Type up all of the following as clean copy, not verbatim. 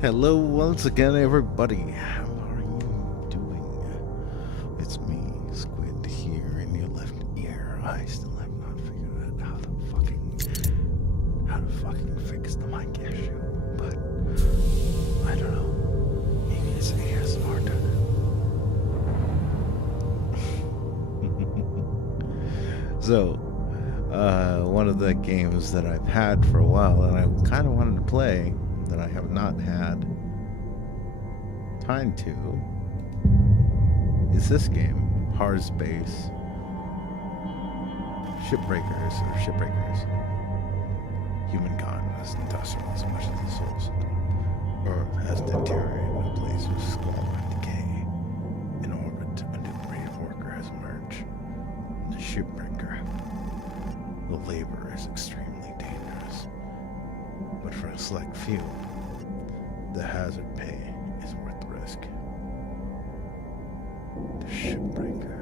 Hello once again, everybody. How are you doing? It's me, Squid, here in your left ear. I still have not figured out how to fucking fix the mic issue, but I don't know. Maybe it's ASMR time. So, one of the games that I've had for a while and I kind of wanted to play that I have not had time to is this game, Hard Space Shipbreakers. Humankind has industrialized much of the soul system. Earth has deteriorated in a place of squalor and decay. In orbit, a new breed of worker has emerged. The shipbreaker. The labor is extremely dangerous. But for a select few, the hazard pay is worth the risk. The shipbreaker.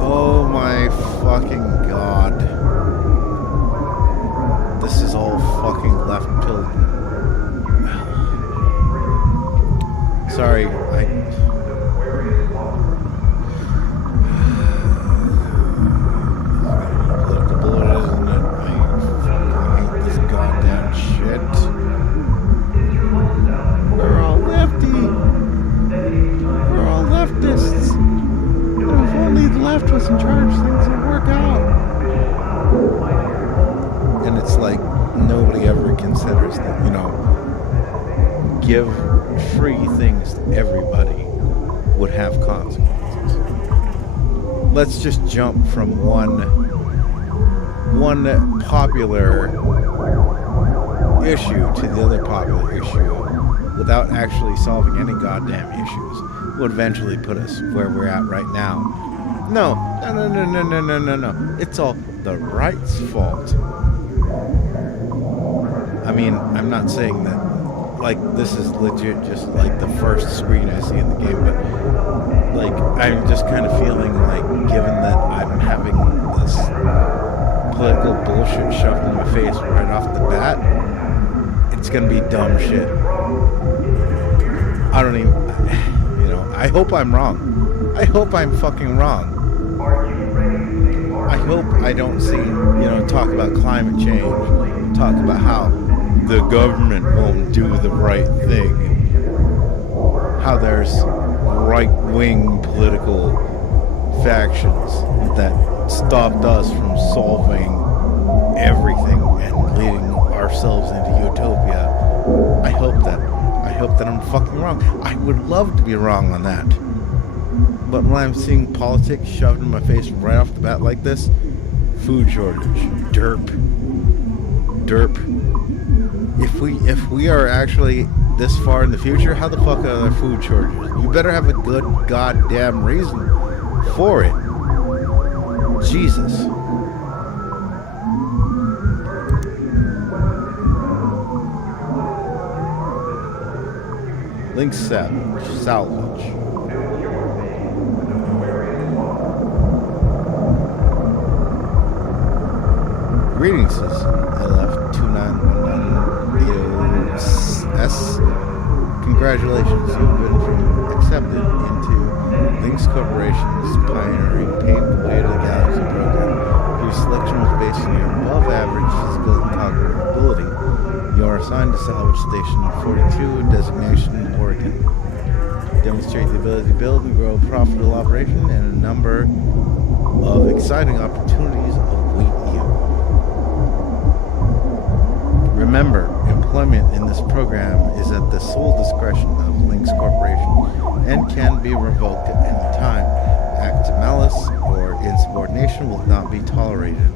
Oh my fucking god. This is all fucking left pill. Sorry, political bullet, isn't it? I hate this goddamn shit. We're all lefty. We're all leftists. And if only the left was in charge, things would work out. And it's like nobody ever considers that, give free things to everybody would have consequences. Let's just jump from one popular issue to the other popular issue without actually solving any goddamn issues. Would eventually put us where we're at right now. No. It's all the right's fault. I mean, I'm not saying that, like, this is legit just, like, the first screen I see in the game, but, like, I'm just kind of feeling like, given that I'm having this political bullshit shoved in my face right off the bat, it's gonna be dumb shit. I don't even, I hope I'm wrong. I hope I'm fucking wrong. I hope I don't see, talk about climate change, talk about how the government won't do the right thing. How there's right-wing political factions that stopped us from solving everything and leading ourselves into utopia. I hope that I'm fucking wrong. I would love to be wrong on that. But when I'm seeing politics shoved in my face right off the bat like this, food shortage, derp. If we are actually this far in the future, how the fuck are there food shortages? You better have a good goddamn reason for it. Jesus. Link salvage. Greetings, LF2919EOS. Congratulations, you've been accepted into Lynx Corporation's pioneering Paved the Way to the Galaxy program. Your selection was based on your above average physical and cognitive ability. You are assigned to Salvage Station 42, designation Oregon. Demonstrate the ability to build and grow a profitable operation and a number of exciting opportunities await you. Remember, employment in this program is at the sole discretion of Lynx Corporation and can be revoked at any time. Acts of malice or insubordination will not be tolerated.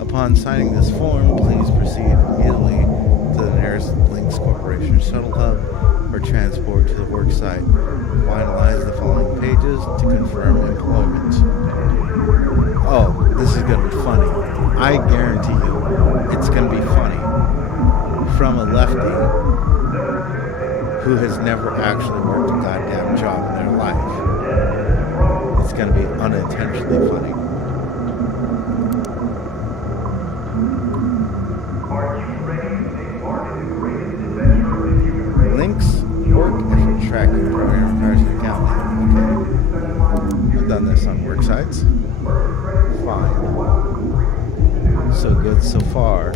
Upon signing this form, please proceed immediately to the nearest Lynx Corporation shuttle hub or transport to the worksite. Finalize the following pages to confirm employment. Oh, this is going to be funny. I guarantee you, it's going to be funny. From a lefty who has never actually worked a goddamn job in their life. It's going to be unintentionally funny. Links work if you track your program requires an account. Okay. I've done this on work sites. Fine. So good so far.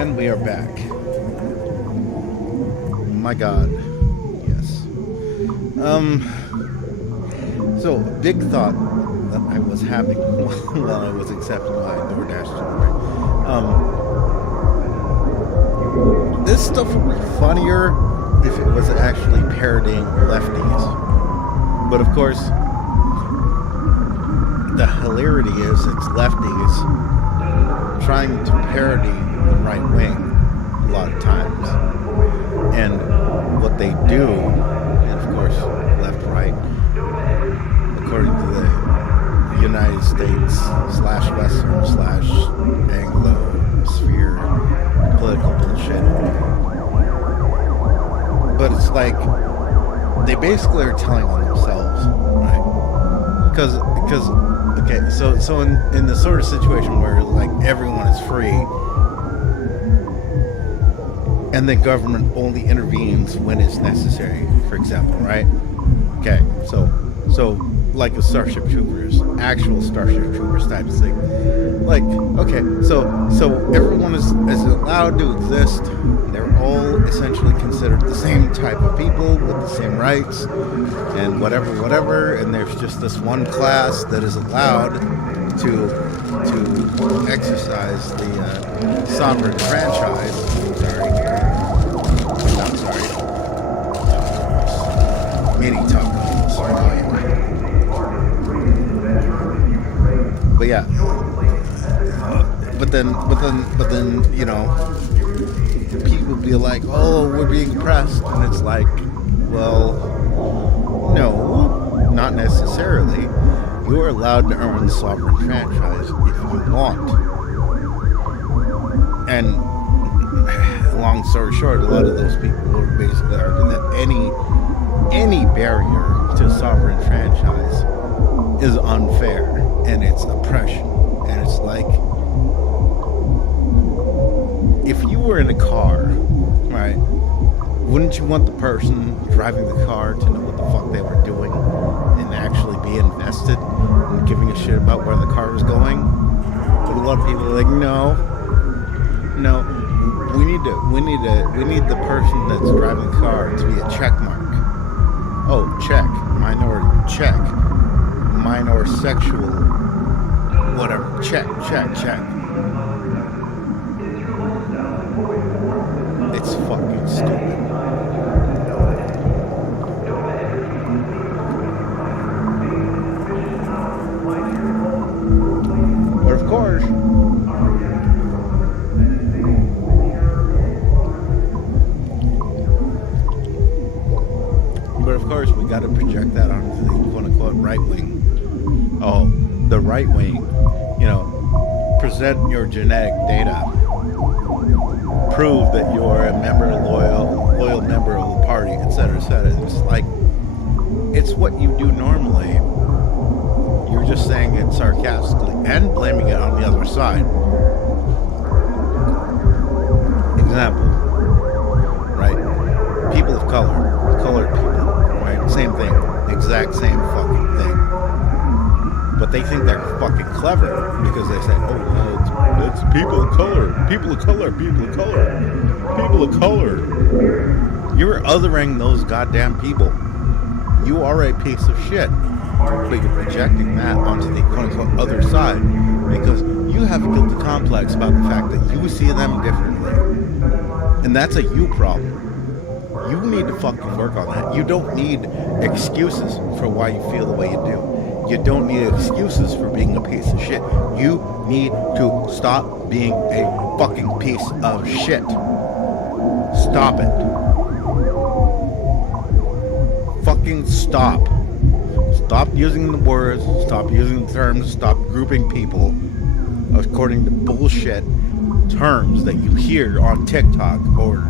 And we are back. My God. Yes. So, big thought that I was having while I was accepting my DoorDash delivery. This stuff would be funnier if it was actually parodying lefties. But of course, the hilarity is it's lefties trying to parody the right wing a lot of times. And what they do, and of course, left, right, according to the United States / Western / Anglo sphere political bullshit. But it's like they basically are telling on themselves, right? Because okay, so in the sort of situation where like everyone is free and the government only intervenes when it's necessary, for example, right? Okay, so like the Starship Troopers, actual Starship Troopers type of thing. Like, okay, so everyone is allowed to exist. They're all essentially considered the same type of people with the same rights and whatever. And there's just this one class that is allowed to exercise the sovereign franchise. Mini tacos. But yeah. But then, you know, people be like, "Oh, we're being oppressed," and it's like, well, no, not necessarily. You are allowed to earn the sovereign franchise if you want. And long story short, a lot of those people will basically argue that any barrier to sovereign franchise is unfair and it's oppression. And it's like, if you were in a car, right, wouldn't you want the person driving the car to know what the fuck they were doing and actually be invested in giving a shit about where the car was going? But a lot of people are like, no, we need the person that's driving the car to be a check mark. Oh, check. Minority, check. Minor sexual, whatever. Check. It's fucking stupid. But of course, we got to project that onto the quote-unquote right wing. Oh, the right wing, you know, present your genetic data, prove that you're a loyal member of the party, etc., etc. It's like, it's what you do normally. You're just saying it sarcastically and blaming it on the other side. Example, right? People of color, colored people. Same thing, exact same fucking thing. But they think they're fucking clever because they say, "Oh, no, it's people of color. You're othering those goddamn people. You are a piece of shit. But you're projecting that onto the quote-unquote other side because you have a guilty complex about the fact that you see them differently. And that's a you problem. You need to fucking work on that. You don't need excuses for why you feel the way you do. You don't need excuses for being a piece of shit. You need to stop being a fucking piece of shit. Stop it. Fucking stop. Stop using the words, stop using the terms, stop grouping people according to bullshit terms that you hear on TikTok or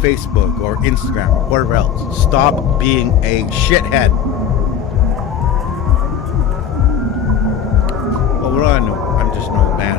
Facebook or Instagram or whatever else. Stop being a shithead. Well, what do I know? I'm just an old man.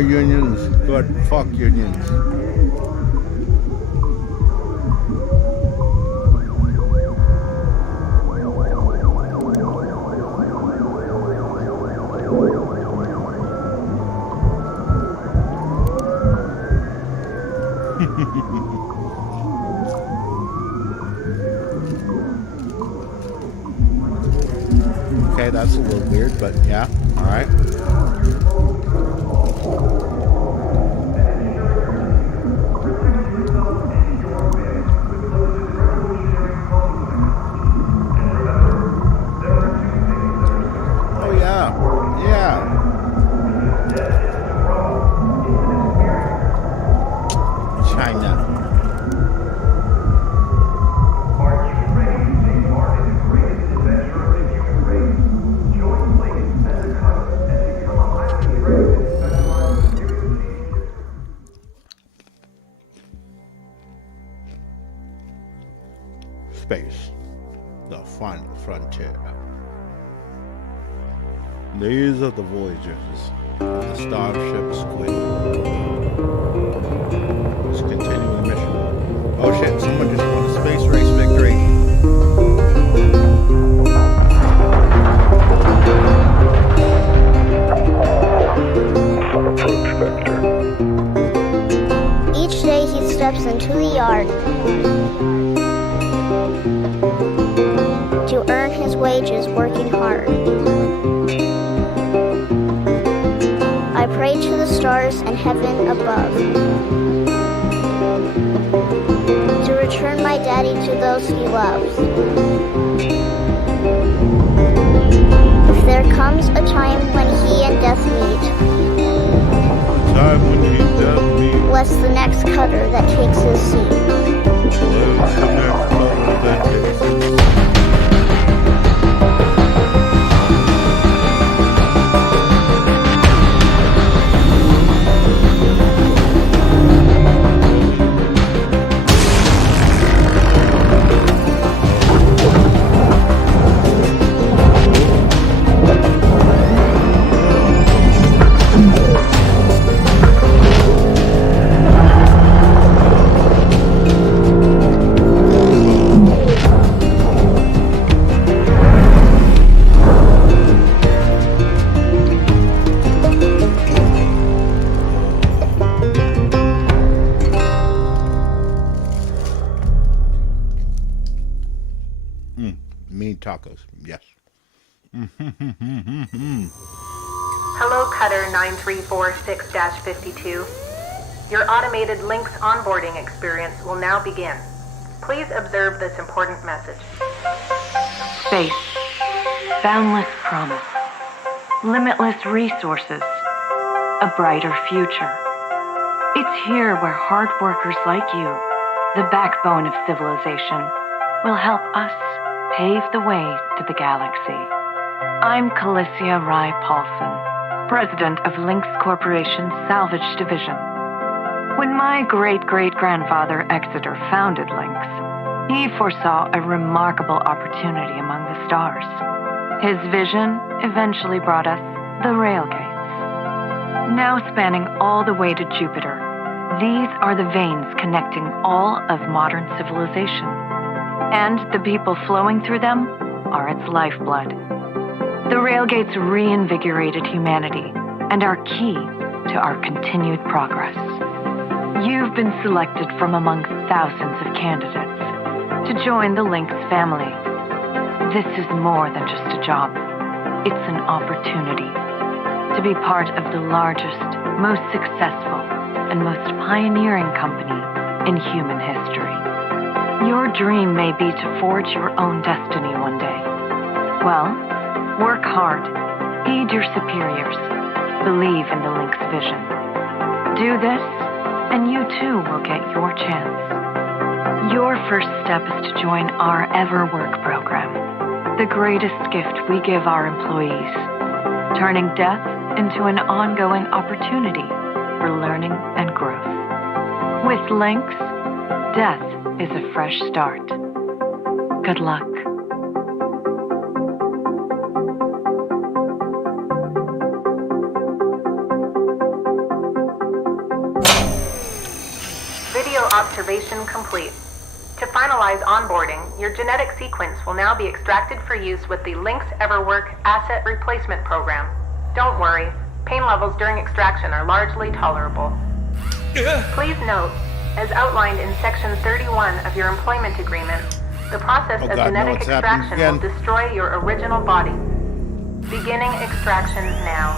unions, but fuck unions. Okay, that's a little weird, but yeah, alright. Oh yeah, yeah. China. Space, the final frontier. These are the voyagers of the Starship Squid. Let's continue the mission. Oh shit, someone just won a space race victory. Each day he steps into the yard to earn his wages working hard. I pray to the stars and heaven above to return my daddy to those he loves. If there comes a time when he and death meet, bless the next cutter that takes his seat. Mean tacos, yes. Hello, Cutter 9346-52. Your automated Lynx onboarding experience will now begin. Please observe this important message. Space. Boundless promise. Limitless resources. A brighter future. It's here where hard workers like you, the backbone of civilization, will help us pave the way to the galaxy. I'm Calicia Rye Paulson, president of Lynx Corporation's Salvage Division. When my great-great-grandfather Exeter founded Lynx, he foresaw a remarkable opportunity among the stars. His vision eventually brought us the railgates. Now spanning all the way to Jupiter, these are the veins connecting all of modern civilization. And the people flowing through them are its lifeblood. The railgates reinvigorated humanity and are key to our continued progress. You've been selected from among thousands of candidates to join the Lynx family. This is more than just a job. It's an opportunity to be part of the largest, most successful, and most pioneering company in human history. Your dream may be to forge your own destiny one day. Well, work hard, heed your superiors, believe in the Lynx vision. Do this, and you too will get your chance. Your first step is to join our EverWork program, the greatest gift we give our employees, turning death into an ongoing opportunity for learning and growth. With Lynx, death is a fresh start. Good luck. observation complete. To finalize onboarding, your genetic sequence will now be extracted for use with the Lynx Everwork Asset Replacement Program. Don't worry, pain levels during extraction are largely tolerable. Please note, as outlined in Section 31 of your employment agreement, the process of genetic extraction will destroy your original body. Beginning extraction now.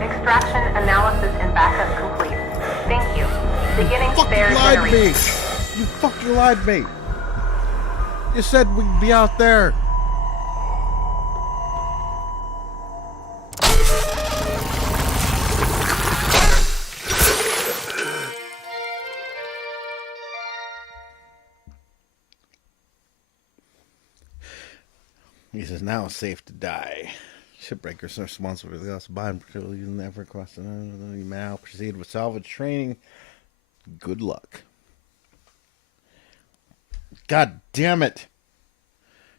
Extraction analysis and backup complete. Thank you. Beginning spare generation. You fucking lied to me. You said we'd be out there. He says, now it's safe to die. Shipbreakers are responsible for the loss of body, particularly using the effort across the you may now proceed with salvage training. Good luck. God damn it.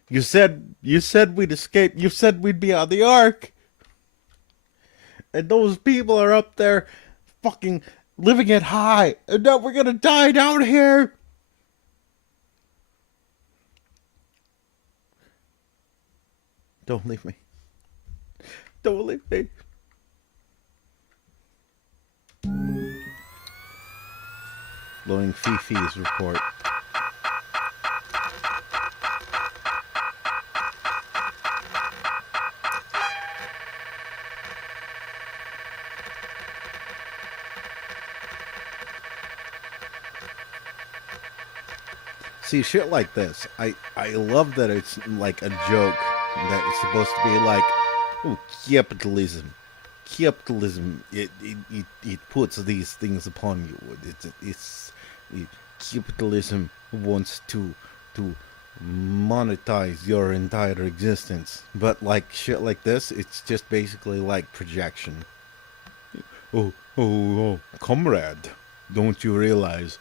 You said we'd escape. You said we'd be on the Ark. And those people are up there fucking living it high. And now we're gonna die down here. Don't leave me. Don't leave me. Blowing Fifi's report. See, shit like this, I love that it's like a joke that it's supposed to be like, oh, capitalism. Capitalism, it puts these things upon you. Capitalism wants to monetize your entire existence. But like shit like this, it's just basically like projection. Oh, comrade, don't you realize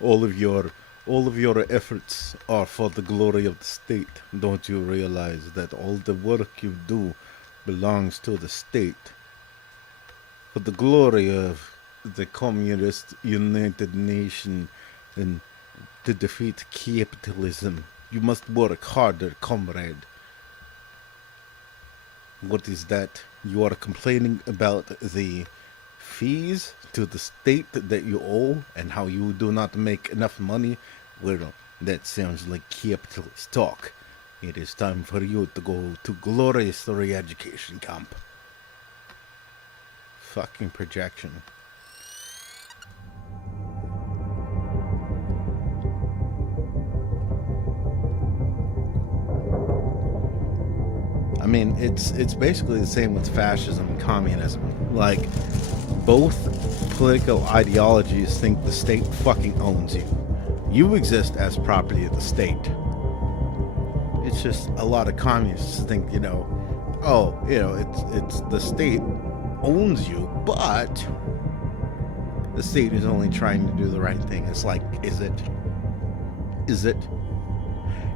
all of your efforts are for the glory of the state? Don't you realize that all the work you do belongs to the state? For the glory of the communist United Nation and to defeat capitalism, you must work harder, comrade. What is that? You are complaining about the fees to the state that you owe and how you do not make enough money? Well, that sounds like capitalist talk. It is time for you to go to glorious re-education camp. Fucking projection. I mean, it's basically the same with fascism and communism. Like, both political ideologies think the state fucking owns you. You exist as property of the state. It's just a lot of communists think, it's the state owns you, but the state is only trying to do the right thing. It's like, is it? Is it?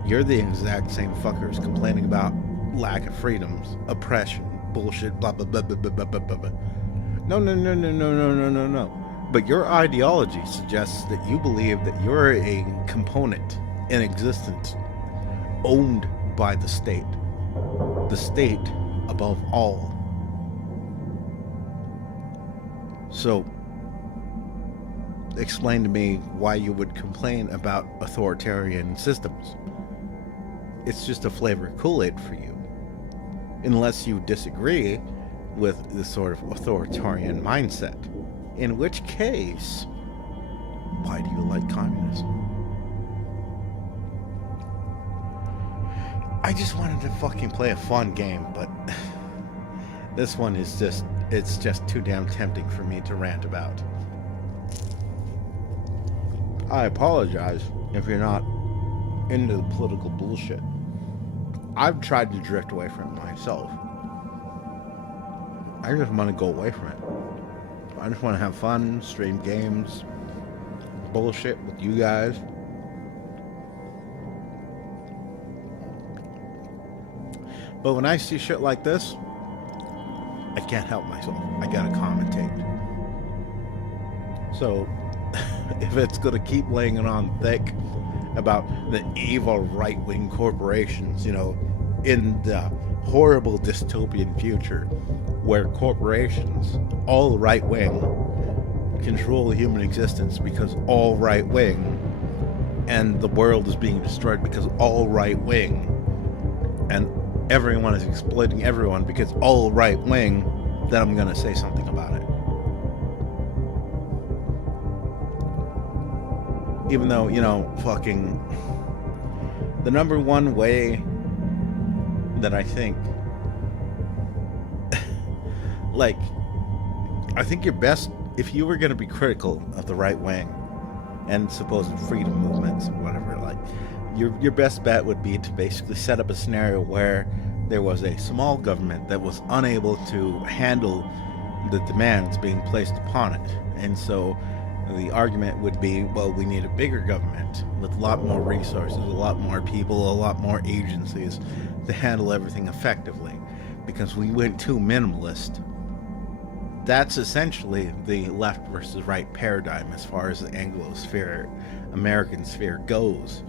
You're the exact same fuckers complaining about lack of freedoms, oppression, bullshit, blah, blah, blah, blah, blah, blah, blah, blah. No. But your ideology suggests that you believe that you're a component in existence owned by the state above all. So, explain to me why you would complain about authoritarian systems. It's just a flavor of Kool-Aid for you. Unless you disagree with this sort of authoritarian mindset. In which case, why do you like communism? I just wanted to fucking play a fun game, but this one is it's just too damn tempting for me to rant about. I apologize if you're not into the political bullshit. I've tried to drift away from it myself. I just want to go away from it. I just want to have fun, stream games, bullshit with you guys. But when I see shit like this, I can't help myself. I gotta commentate. So, if it's gonna keep laying it on thick about the evil right-wing corporations, in the horrible dystopian future where corporations, all right-wing, control human existence because all right-wing, and the world is being destroyed because all right-wing, and everyone is exploiting everyone because all right-wing, then I'm gonna say something about it. Even though, fucking the number one way that I think I think your best, if you were going to be critical of the right wing and supposed freedom movements or whatever, your best bet would be to basically set up a scenario where there was a small government that was unable to handle the demands being placed upon it. And so the argument would be, well, we need a bigger government with a lot more resources, a lot more people, a lot more agencies to handle everything effectively. Because we went too minimalist. That's essentially the left versus right paradigm as far as the Anglosphere, American sphere goes.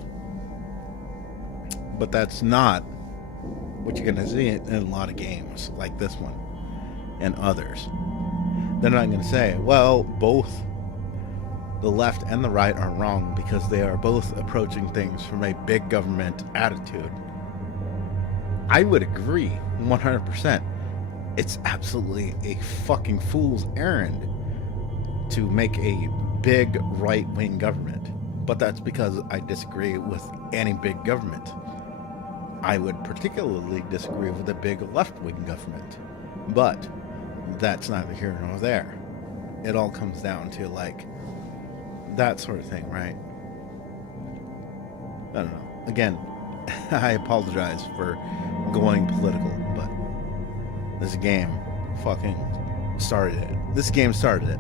But that's not what you're going to see in a lot of games like this one and others. They're not going to say, well, both the left and the right are wrong because they are both approaching things from a big government attitude. I would agree 100%. It's absolutely a fucking fool's errand to make a big right-wing government. But that's because I disagree with any big government. I would particularly disagree with a big left-wing government. But that's neither here nor there. It all comes down to that sort of thing, right? I don't know. Again, I apologize for going political, but this game fucking started it. This game started it.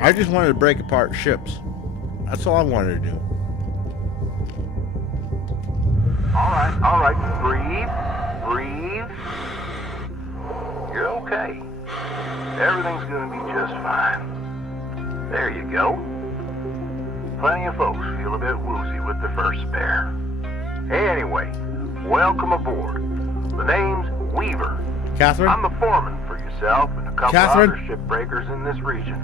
I just wanted to break apart ships. That's all I wanted to do. All right. Breathe. You're okay. Everything's gonna be just fine. There you go. Plenty of folks feel a bit woozy with their first spare. Anyway, welcome aboard. The name's Weaver. Catherine? I'm the foreman for yourself and a couple Catherine? other shipbreakers in this region.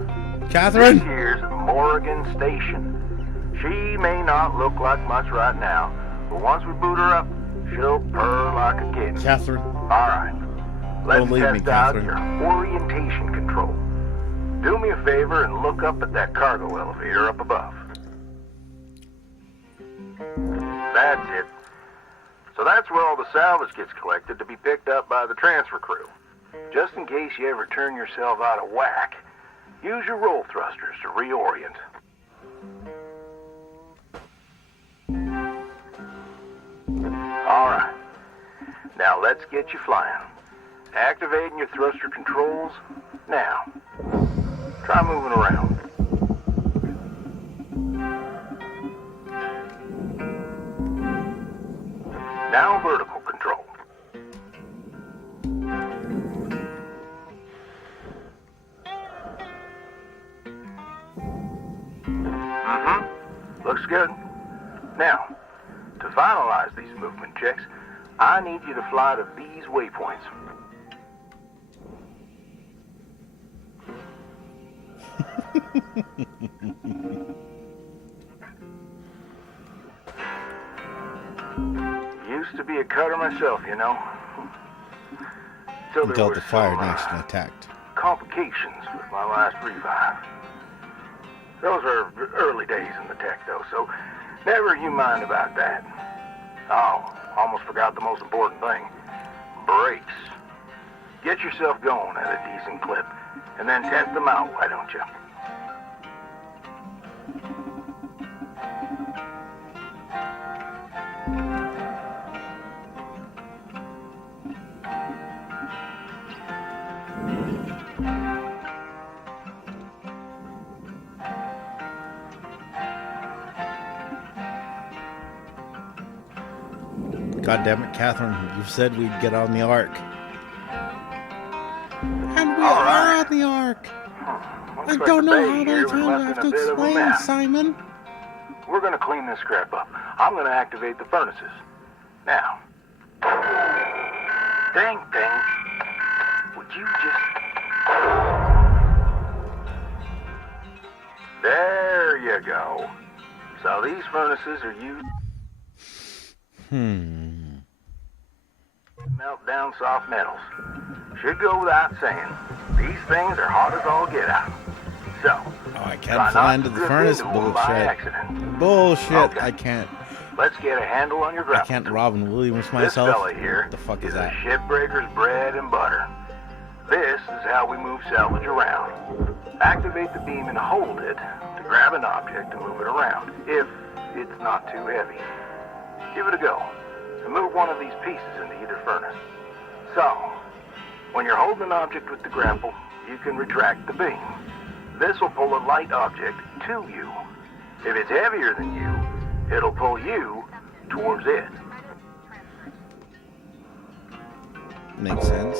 Catherine? This here's Morgan Station. She may not look like much right now, but once we boot her up, she'll purr like a kitten. Catherine? All right. Let's Don't leave me, test out Catherine. your orientation control. Do me a favor and look up at that cargo elevator up above. That's it. So that's where all the salvage gets collected to be picked up by the transfer crew. Just in case you ever turn yourself out of whack, use your roll thrusters to reorient. All right. Now let's get you flying. Activating your thruster controls now. Try moving around. Now vertical control. Looks good. Now, to finalize these movement checks, I need you to fly to these waypoints. Used to be a cutter myself, you know. Till there Until were the fire some, nation attacked. complications with my last revive. Those are early days in the tech, though, so never you mind about that. Oh, almost forgot the most important thing. Brakes. Get yourself going at a decent clip, and then test them out, why don't you? God damn it, Catherine, you said we'd get on the Ark. And we are on the Ark! I don't know how many times I have to explain, Simon. We're gonna clean this crap up. I'm gonna activate the furnaces. Now. Dang thing. Would you just... There you go. So these furnaces are used... Melt down soft metals. Should go without saying. These things are hot as all get out. So... Oh, I can't fly into the furnace. Bullshit. Bullshit. Okay. I can't. Let's get a handle on your grapple. I can't Robin Williams myself. This fella here what the fuck is that? A shipbreaker's bread and butter. This is how we move salvage around. Activate the beam and hold it to grab an object and move it around, if it's not too heavy. Give it a go, and move one of these pieces into either furnace. So, when you're holding an object with the grapple, you can retract the beam. This will pull a light object to you. If it's heavier than you, it'll pull you towards it. Makes sense.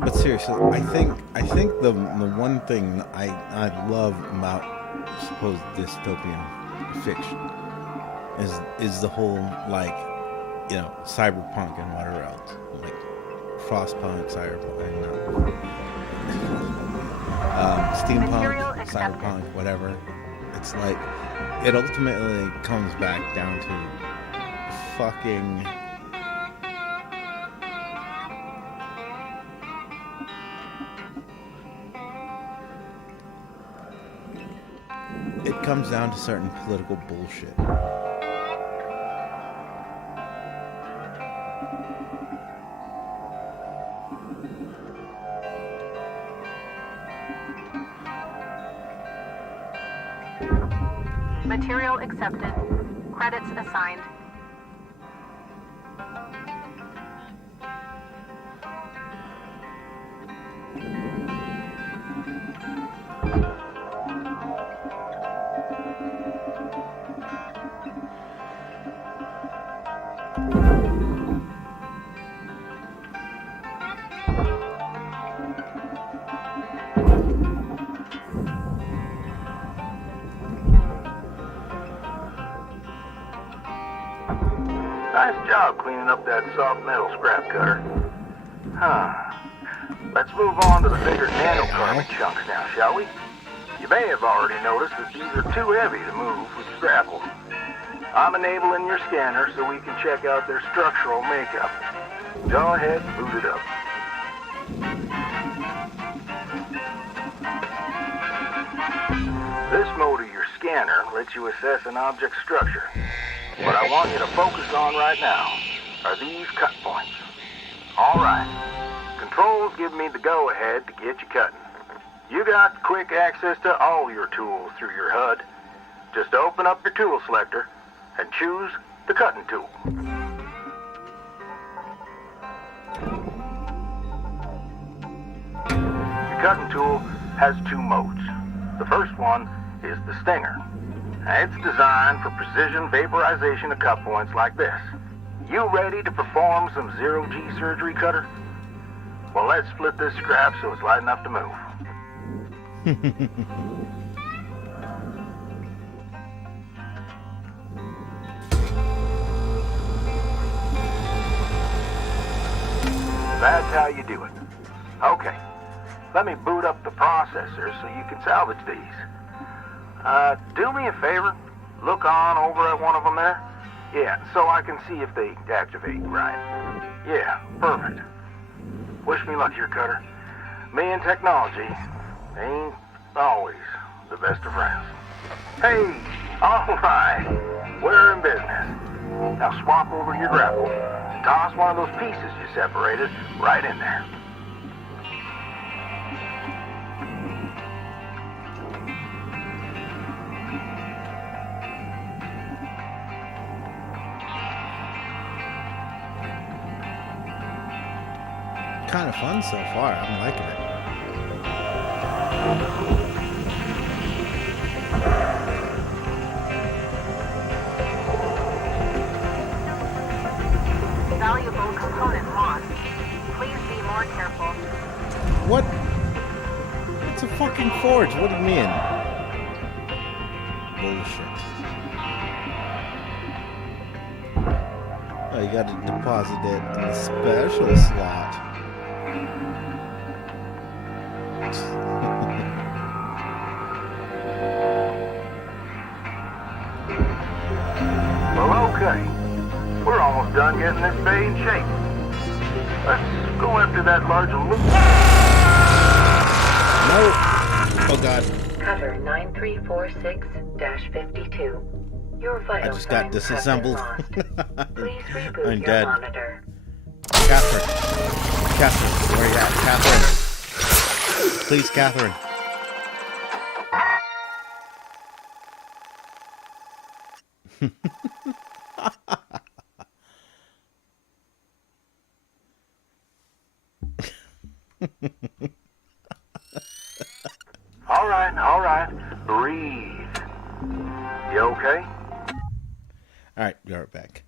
But seriously, I think the one thing I love about supposed dystopian fiction is the whole, like, you know, cyberpunk and whatever else, like frostpunk, cyberpunk, steampunk, cyberpunk, whatever. It's like it ultimately comes back down to fucking. It comes down to certain political bullshit. Material accepted. Credits assigned. Nice job cleaning up that soft metal scrap cutter. Let's move on to the bigger nanocarbon chunks now, shall we? You may have already noticed that these are too heavy to move with the grapple. I'm enabling your scanner so we can check out their structural makeup. Go ahead and boot it up. This mode of your scanner lets you assess an object's structure. What I want you to focus on right now are these cut points. All right. Controls give me the go-ahead to get you cutting. You got quick access to all your tools through your HUD. Just open up your tool selector and choose the cutting tool. The cutting tool has two modes. The first one is the stinger. It's designed for precision vaporization of cut points like this. You ready to perform some zero-G surgery, Cutter? Well, let's split this scrap so it's light enough to move. That's how you do it. Okay, let me boot up the processor so you can salvage these. Do me a favor. Look on over at one of them there. Yeah, so I can see if they activate right. Yeah, perfect. Wish me luck here, Cutter. Me and technology ain't always the best of friends. Hey, all right. We're in business. Now swap over to your grapple and toss one of those pieces you separated right in there. kind of fun so far. I'm liking it. Valuable component lost. Please be more careful. What? It's a fucking forge. What do you mean? Bullshit. Oh, you gotta deposit it in the special slot. Well, okay. We're almost done getting this bay in shape. Let's go after that large loop. No. Oh god. Cover 9346-52. Your vital I just got signs disassembled. have been lost. Please reboot I'm your dead. monitor. Catherine. Catherine, where you at? Catherine. Please, Catherine. All right. Breathe. You okay? Alright, be right back.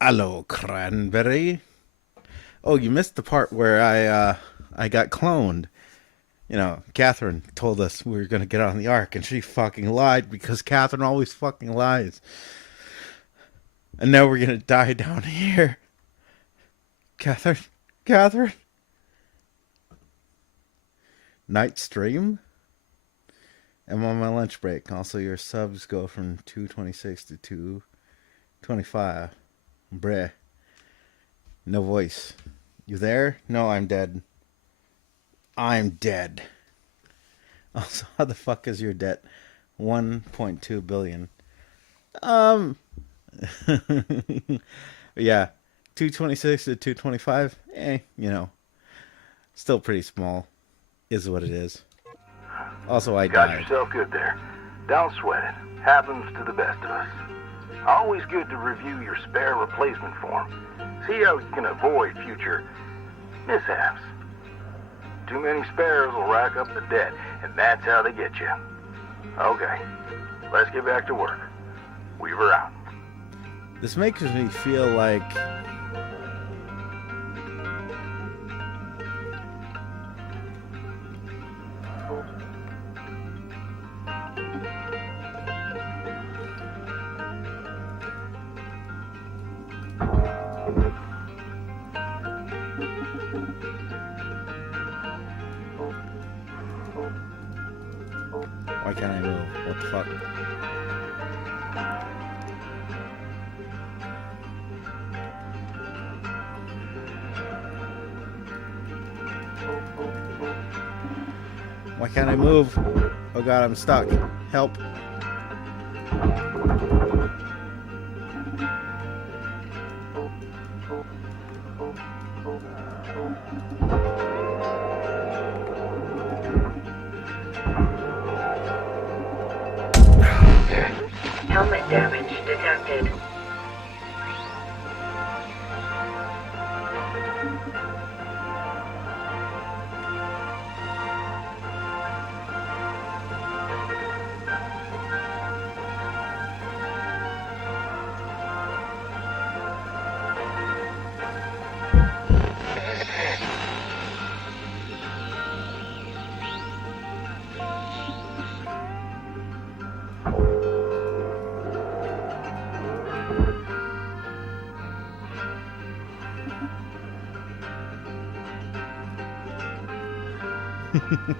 Hello, Cranberry. Oh, you missed the part where I got cloned. You know, Catherine told us we were going to get on the ark, and she fucking lied because Catherine always fucking lies. And now we're going to die down here. Catherine? Night stream? I'm on my lunch break. Also, your subs go from 226 to 225. Bruh. No voice. You there? No, I'm dead. I'm dead. Also, how the fuck is your debt? 1.2 billion. Yeah. 226 to 225. You know. Still pretty small. Is what it is. Also, I Got died. yourself good there. Don't sweat it. Happens to the best of us. Always good to review your spare replacement form. See how you can avoid future mishaps. Too many spares will rack up the debt, and that's how they get you. Okay, let's get back to work. Weaver out. This makes me feel like... Why can't I move? What the fuck? Why can't I move? Oh god, I'm stuck. Help. Helmet damage detected.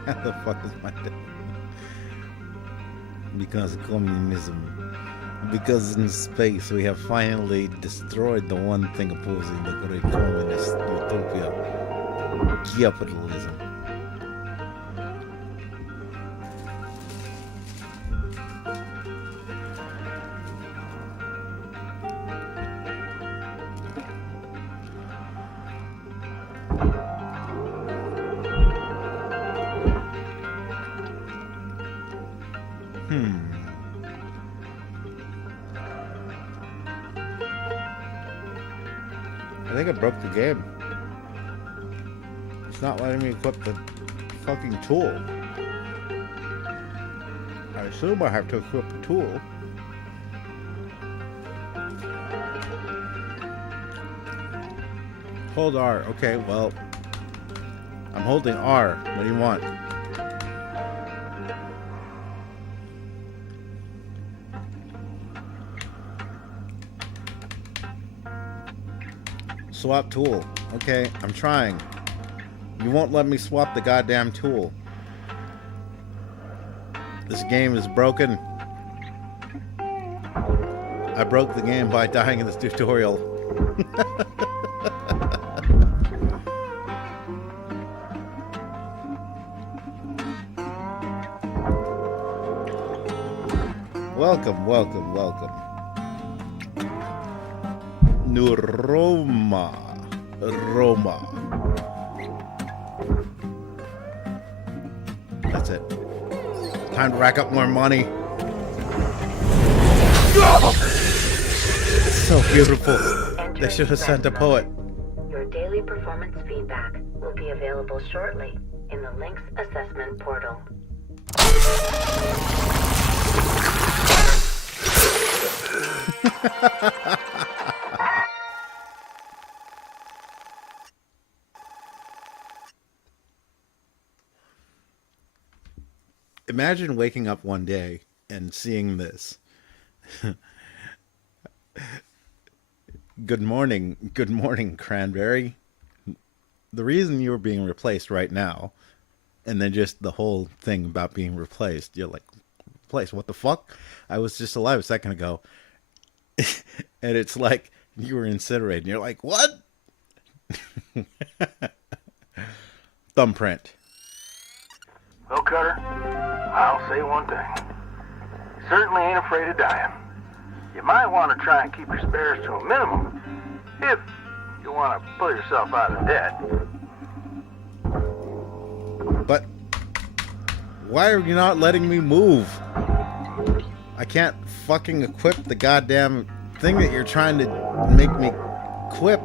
How the fuck is my death? Because of communism. Because in space we have finally destroyed the one thing opposing the great communist utopia. Capitalism. I think I broke the game. It's not letting me equip the fucking tool. I assume I have to equip the tool. Hold R. Okay, well, I'm holding R. What do you want? Swap tool. Okay, I'm trying. You won't let me swap the goddamn tool. This game is broken. I broke the game by dying in this tutorial. Welcome, welcome, welcome. Roma. That's it. Time to rack up more money. It's so beautiful. They should have sent a poet. Your daily performance feedback will be available shortly in the Links Assessment Portal. Imagine waking up one day and seeing this. Good morning, Cranberry. The reason you were being replaced right now, and then just the whole thing about being replaced, you're like, replaced, what the fuck? I was just alive a second ago. And it's like you were incinerated. And you're like, what? Thumbprint. Well, Cutter, I'll say one thing. You certainly ain't afraid of dying. You might want to try and keep your spares to a minimum if you want to pull yourself out of debt. But why are you not letting me move? I can't fucking equip the goddamn thing that you're trying to make me equip.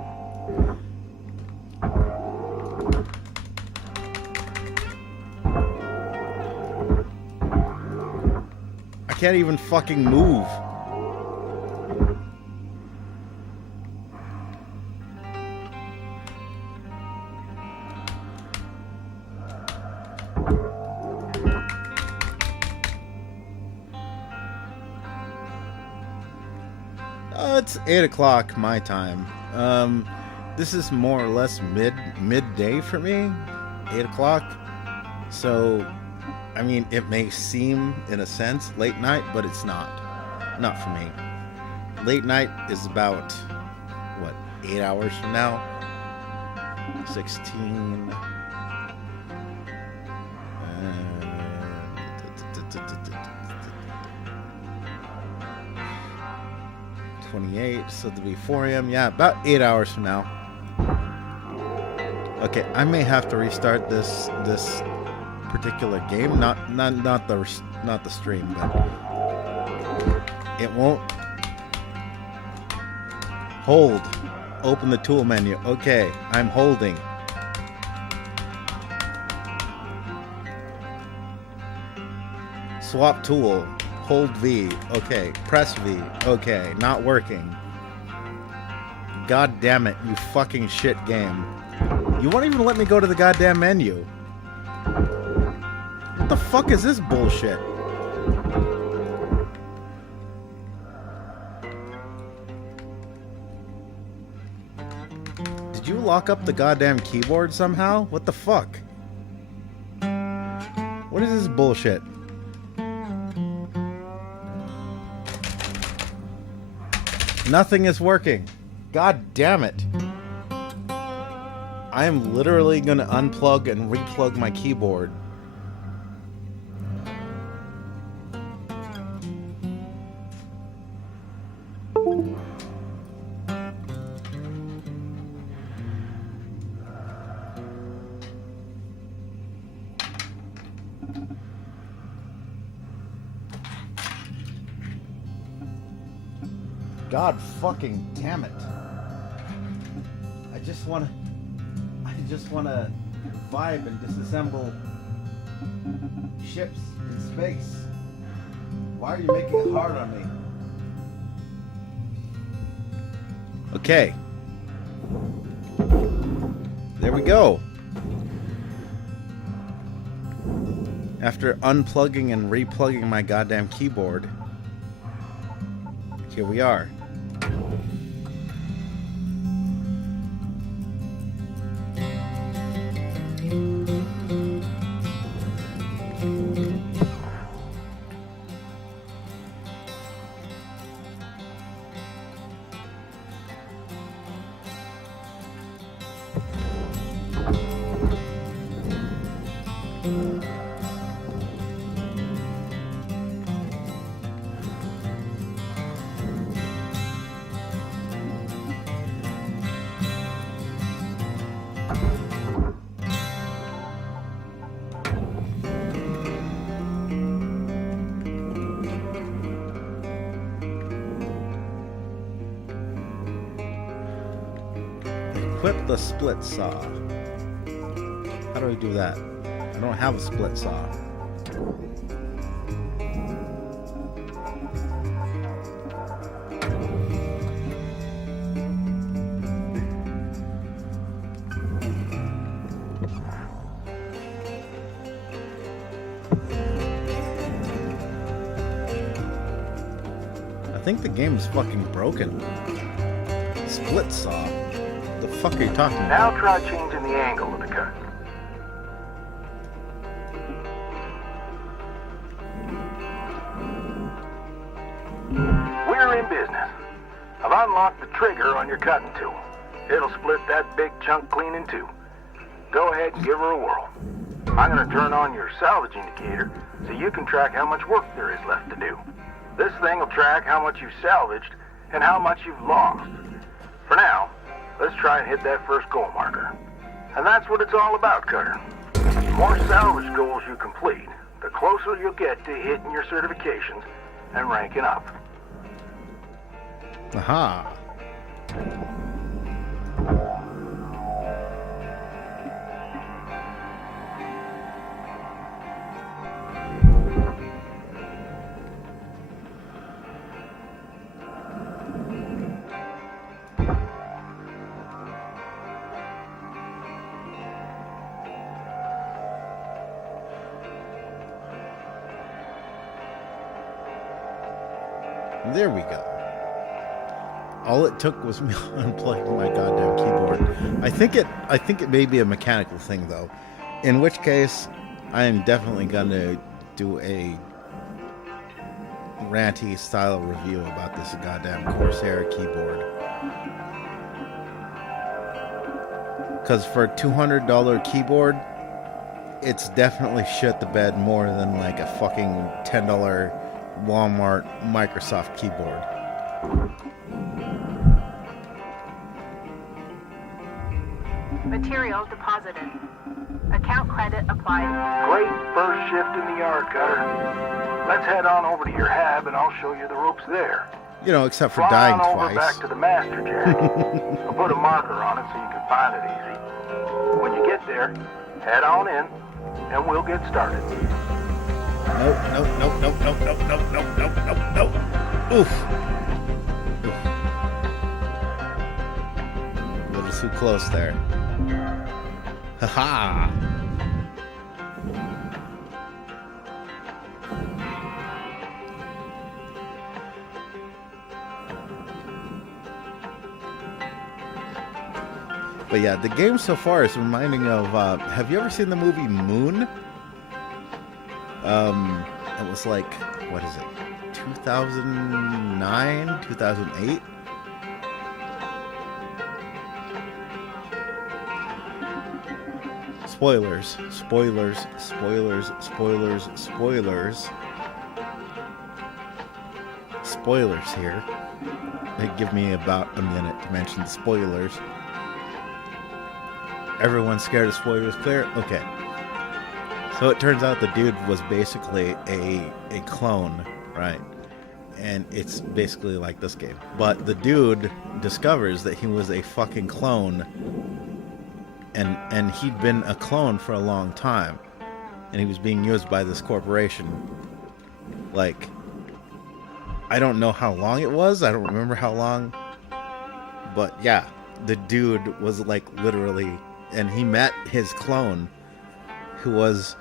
I can't even fucking move. It's 8 o'clock my time. This is more or less midday for me. 8 o'clock. So, I mean, it may seem, in a sense, late night, but it's not. Not for me. Late night is about, what, 8 hours from now? 16... 28, so it'll be 4 a.m. Yeah, about 8 hours from now. Okay, I may have to restart this particular game. Not the stream, but it won't hold. Open the tool menu. Okay, I'm holding. Swap tool. Hold V. Okay. Press V. Okay. Not working. God damn it, you fucking shit game. You won't even let me go to the goddamn menu. What the fuck is this bullshit? Did you lock up the goddamn keyboard somehow? What the fuck? What is this bullshit? Nothing is working. God damn it. I am literally going to unplug and replug my keyboard. God fucking damn it. I just want to vibe and disassemble ships in space. Why are you making it hard on me? Okay. There we go. After unplugging and replugging my goddamn keyboard, here we are. Equip the split saw. How do I do that? I don't have a split saw. think the game is fucking broken. Split saw. The fuck are you talking about? Now try changing the angle of the cut. We're in business. I've unlocked the trigger on your cutting tool. It'll split that big chunk clean in two. Go ahead and give her a whirl. I'm going to turn on your salvage indicator so you can track how much work there is left to do. This thing will track how much you've salvaged and how much you've lost. For now, let's try and hit that first goal marker. And that's what it's all about, Cutter. The more salvage goals you complete, the closer you'll get to hitting your certifications and ranking up. Aha. There we go. All it took was me unplugging my goddamn keyboard. I think it may be a mechanical thing though. In which case, I am definitely gonna do a ranty style review about this goddamn Corsair keyboard. Because for a $200 keyboard, it's definitely shit the bed more than like a fucking $10 Walmart Microsoft keyboard. Material deposited. Account credit applied. Great first shift in the yard, Cutter. Let's head on over to your hab and I'll show you the ropes there. You know, except for Fly dying on over twice. back to the master jack. I'll put a marker on it so you can find it easy. When you get there, head on in and we'll get started. Nope, nope, nope, nope, nope, nope, nope, nope, nope, nope, nope. Oof. A little too close there. Haha. But yeah, the game so far is reminding of, have you ever seen the movie Moon? It was like, what is it, 2009, 2008? Spoilers, spoilers, spoilers, spoilers, spoilers. Spoilers here. They give me about a minute to mention spoilers. Everyone's scared of spoilers, clear? Okay. So it turns out the dude was basically a clone, right? And it's basically like this game. But the dude discovers that he was a fucking clone, and he'd been a clone for a long time, and he was being used by this corporation. Like, I don't know how long it was. I don't remember how long. But yeah, the dude was like literally, and he met his clone, who was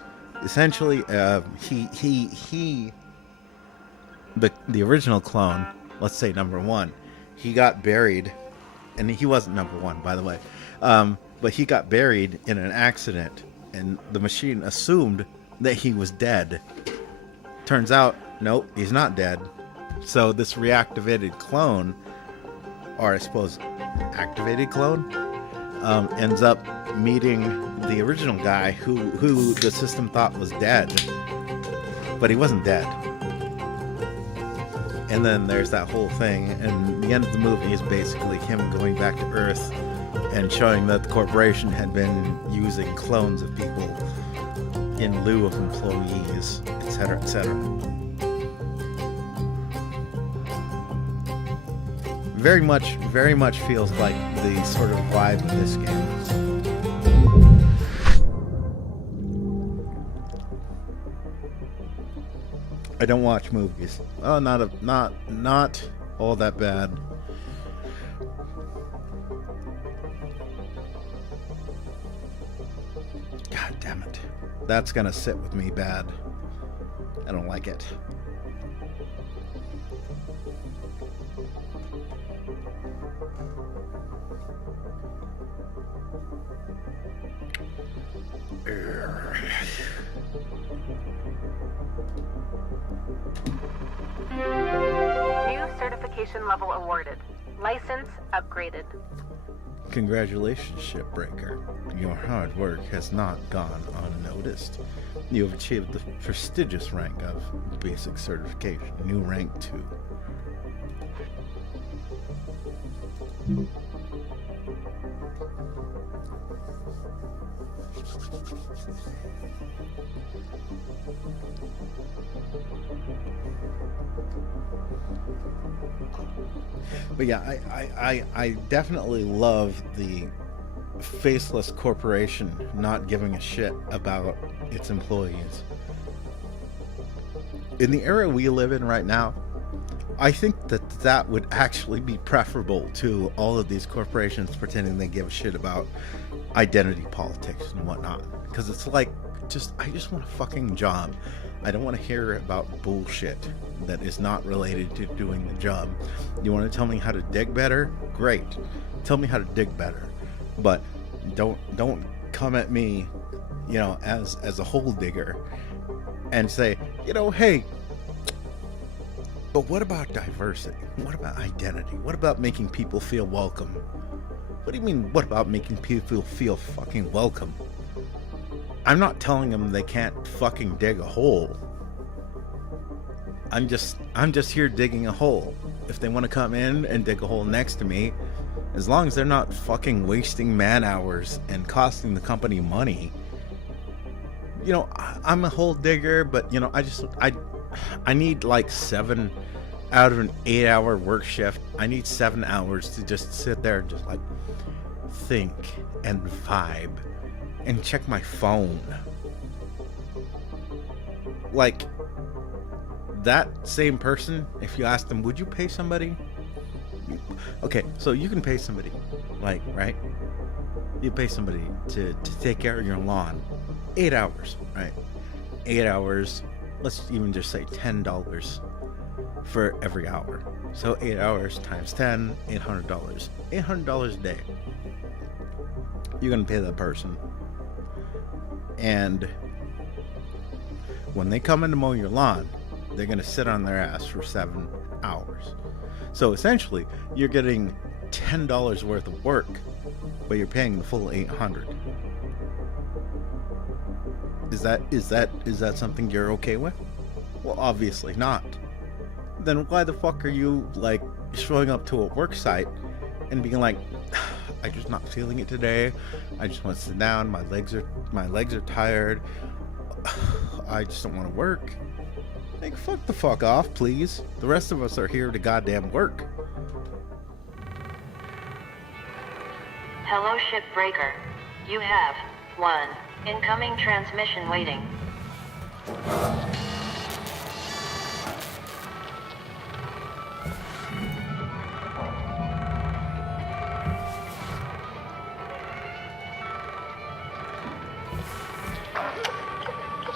essentially the original clone, let's say number one, he got buried, and he wasn't number one, by the way, but he got buried in an accident, and the machine assumed that he was dead. Turns out, nope, he's not dead. So this reactivated clone, or I suppose activated clone, ends up meeting the original guy who the system thought was dead, but he wasn't dead. And then there's that whole thing, and the end of the movie is basically him going back to Earth and showing that the corporation had been using clones of people in lieu of employees, etc., etc. Very much feels like the sort of vibe of this game. I don't watch movies. Oh, not all that bad. God damn it. That's gonna sit with me bad. I don't like it. New certification level awarded. License upgraded. Congratulations, Shipbreaker. Your hard work has not gone unnoticed. You have achieved the prestigious rank of Basic Certification, new rank 2. But yeah, I definitely love the faceless corporation not giving a shit about its employees. In the era we live in right now, I think that would actually be preferable to all of these corporations pretending they give a shit about identity politics and whatnot. Because it's like, I just want a fucking job. I don't want to hear about bullshit that is not related to doing the job. You want to tell me how to dig better? Great. Tell me how to dig better. But don't come at me, as a hole digger and say, hey, but what about diversity? What about identity? What about making people feel welcome? What do you mean, what about making people feel fucking welcome? I'm not telling them they can't fucking dig a hole. I'm just here digging a hole. If they want to come in and dig a hole next to me, as long as they're not fucking wasting man hours and costing the company money. I'm a hole digger, but I need like 7 out of an 8-hour work shift. I need 7 hours to just sit there and just like think and vibe and check my phone. Like, that same person, if you ask them, would you pay somebody? Okay, so you can pay somebody, like, right? You pay somebody to take care of your lawn. 8 hours, right? 8 hours, let's even just say $10 for every hour. So 8 hours times 10, $800. $800 a day. You're gonna pay that person. And when they come in to mow your lawn, they're going to sit on their ass for 7 hours. So essentially, you're getting $10 worth of work, but you're paying the full $800. Is that something you're okay with? Well, obviously not. Then why the fuck are you like showing up to a work site and being like, I'm just not feeling it today. I just want to sit down. My legs are tired. I just don't want to work. Like, fuck the fuck off, please. The rest of us are here to goddamn work. Hello, Shipbreaker. You have 1 incoming transmission waiting.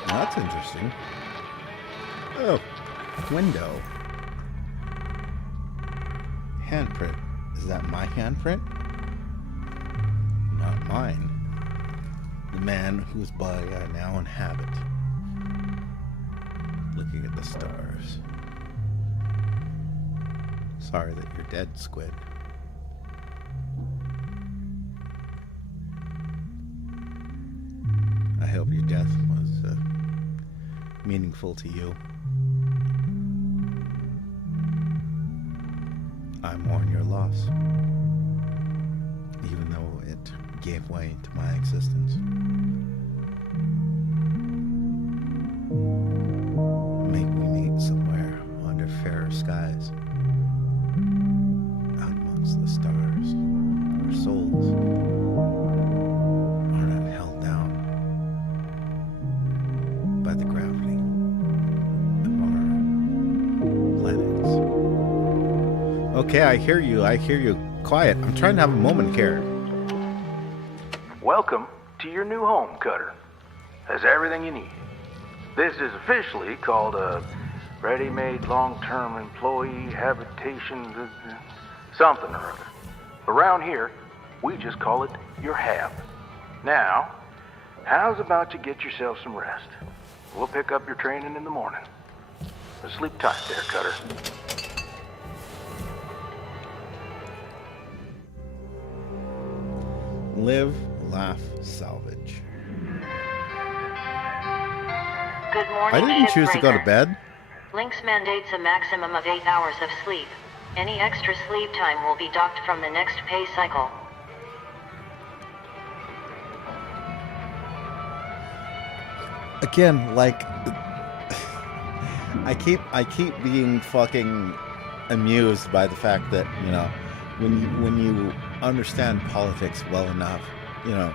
That's interesting. Oh, window. Handprint. Is that my handprint? Not mine. The man whose body I now inhabit. Looking at the stars. Sorry that you're dead, Squid. I hope your death was meaningful to you. I mourn your loss, even though it gave way to my existence. May we meet somewhere under fairer skies, out amongst the stars, where souls are not held down by the gravity of our planets. Okay, I hear you. Quiet. I'm trying to have a moment here. Welcome to your new home, Cutter. Has everything you need. This is officially called a Ready-made long-term employee habitation, something or other. Around here, we just call it your have. Now, how's about you get yourself some rest? We'll pick up your training in the morning. Sleep tight there, Cutter. Live, laugh, salvage. Good morning, I didn't choose to go to shipbreaker. bed. Lynx mandates a maximum of 8 hours of sleep. Any extra sleep time will be docked from the next pay cycle. Again, like, I keep being fucking amused by the fact that, you know, when you understand politics well enough, you know,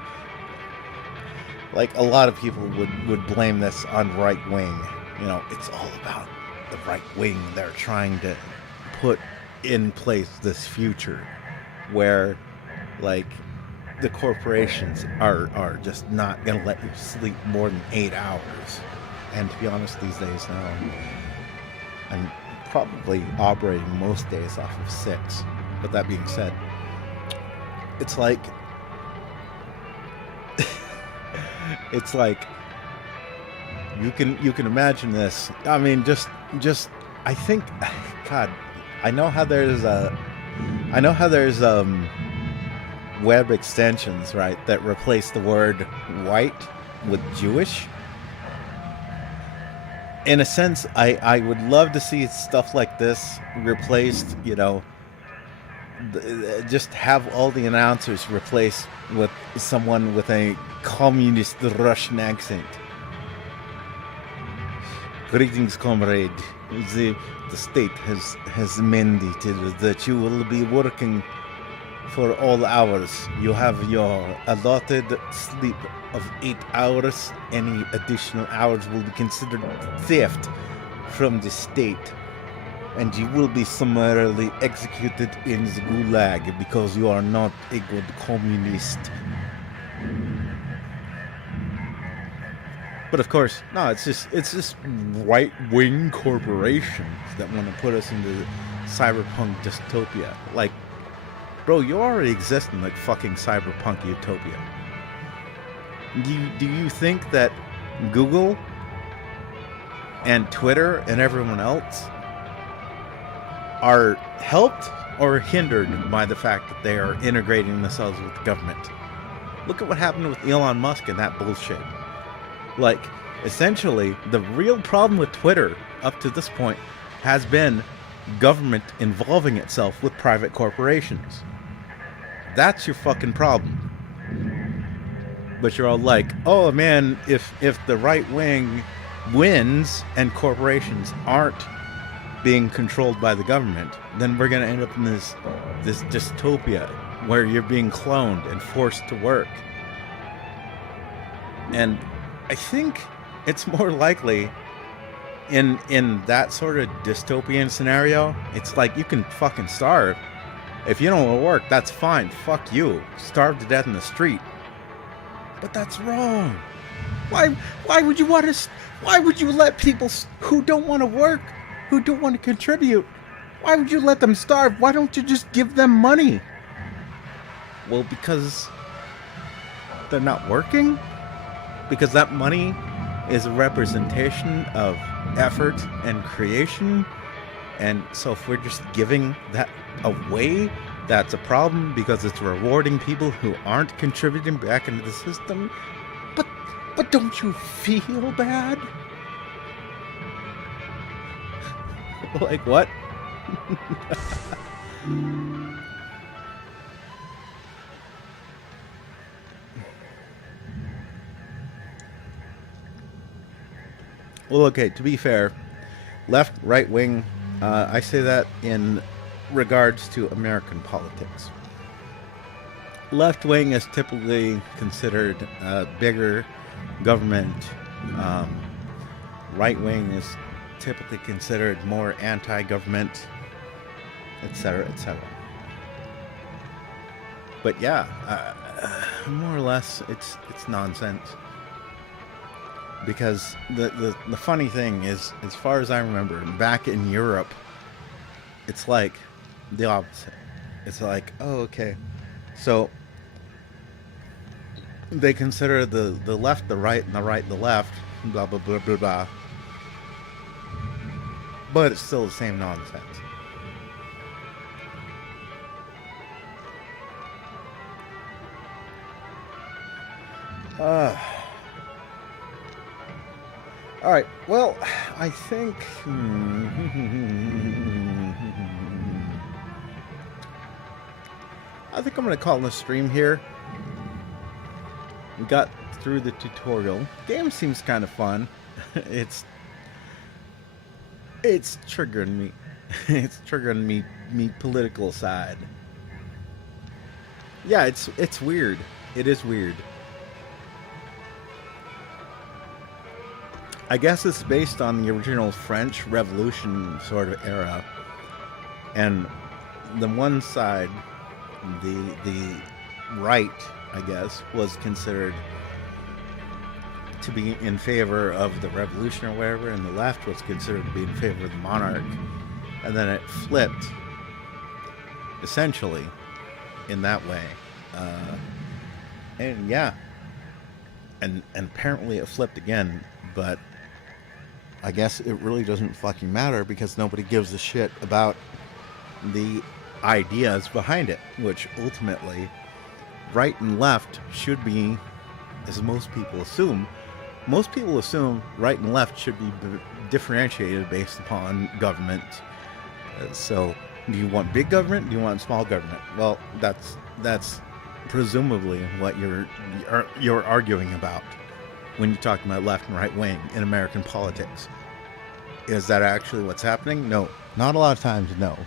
like a lot of people would blame this on right wing. You know, it's all about the right wing. They're trying to put in place this future where, like, the corporations are just not going to let you sleep more than 8 hours. And to be honest, these days now, I'm probably operating most days off of 6. But that being said, it's like, it's like, you can imagine this. I mean, just I think, God, I know how there's web extensions, right, that replace the word white with Jewish. In a sense, I would love to see stuff like this replaced, you know, just have all the announcers replaced with someone with a communist Russian accent. Greetings, comrade. The state has mandated that you will be working for all hours. You have your allotted sleep of 8 hours. Any additional hours will be considered theft from the state, and you will be summarily executed in the gulag because you are not a good communist. But of course, no, it's just right-wing corporations that want to put us into cyberpunk dystopia. Like, bro, you already exist in like fucking cyberpunk utopia. Do you think that Google and Twitter and everyone else are helped or hindered by the fact that they are integrating themselves with the government? Look at what happened with Elon Musk and that bullshit. Like, essentially, the real problem with Twitter up to this point has been government involving itself with private corporations. That's your fucking problem. But you're all like, oh man, if the right wing wins and corporations aren't being controlled by the government, then we're going to end up in this dystopia where you're being cloned and forced to work. And I think it's more likely in that sort of dystopian scenario, it's like you can fucking starve. If you don't want to work, that's fine. Fuck you. Starve to death in the street. But that's wrong. Why would you want to? Why would you let people who don't want to work, who don't want to contribute, why would you let them starve? Why don't you just give them money? Well, because they're not working? Because that money is a representation of effort and creation. And so if we're just giving that away, that's a problem because it's rewarding people who aren't contributing back into the system. But don't you feel bad? Like what? Well, okay, to be fair, left, right wing, I say that in regards to American politics. Left wing is typically considered bigger government. Right wing is typically considered more anti-government, etc., etc. But yeah, more or less, it's nonsense. Because the funny thing is, as far as I remember, back in Europe, it's like the opposite. It's like, oh, okay. So they consider the left the right and the right the left, blah, blah, blah, blah, blah. But it's still the same nonsense. All right. Well, I think. I think I'm going to call this stream here. We got through the tutorial. Game seems kind of fun. It's triggering me. It's triggering me political side. Yeah, it's weird. It is weird. I guess it's based on the original French Revolution sort of era, and the one side, the right, I guess, was considered to be in favor of the revolution or whatever, and the left was considered to be in favor of the monarch, and then it flipped, essentially, in that way, and yeah, and apparently it flipped again, but I guess it really doesn't fucking matter because nobody gives a shit about the ideas behind it, which ultimately right and left should be, as most people assume right and left should be differentiated based upon government. So do you want big government? Do you want small government? Well, that's presumably what you're arguing about when you're talking about left and right wing in American politics. Is that actually what's happening? No. Not a lot of times, no.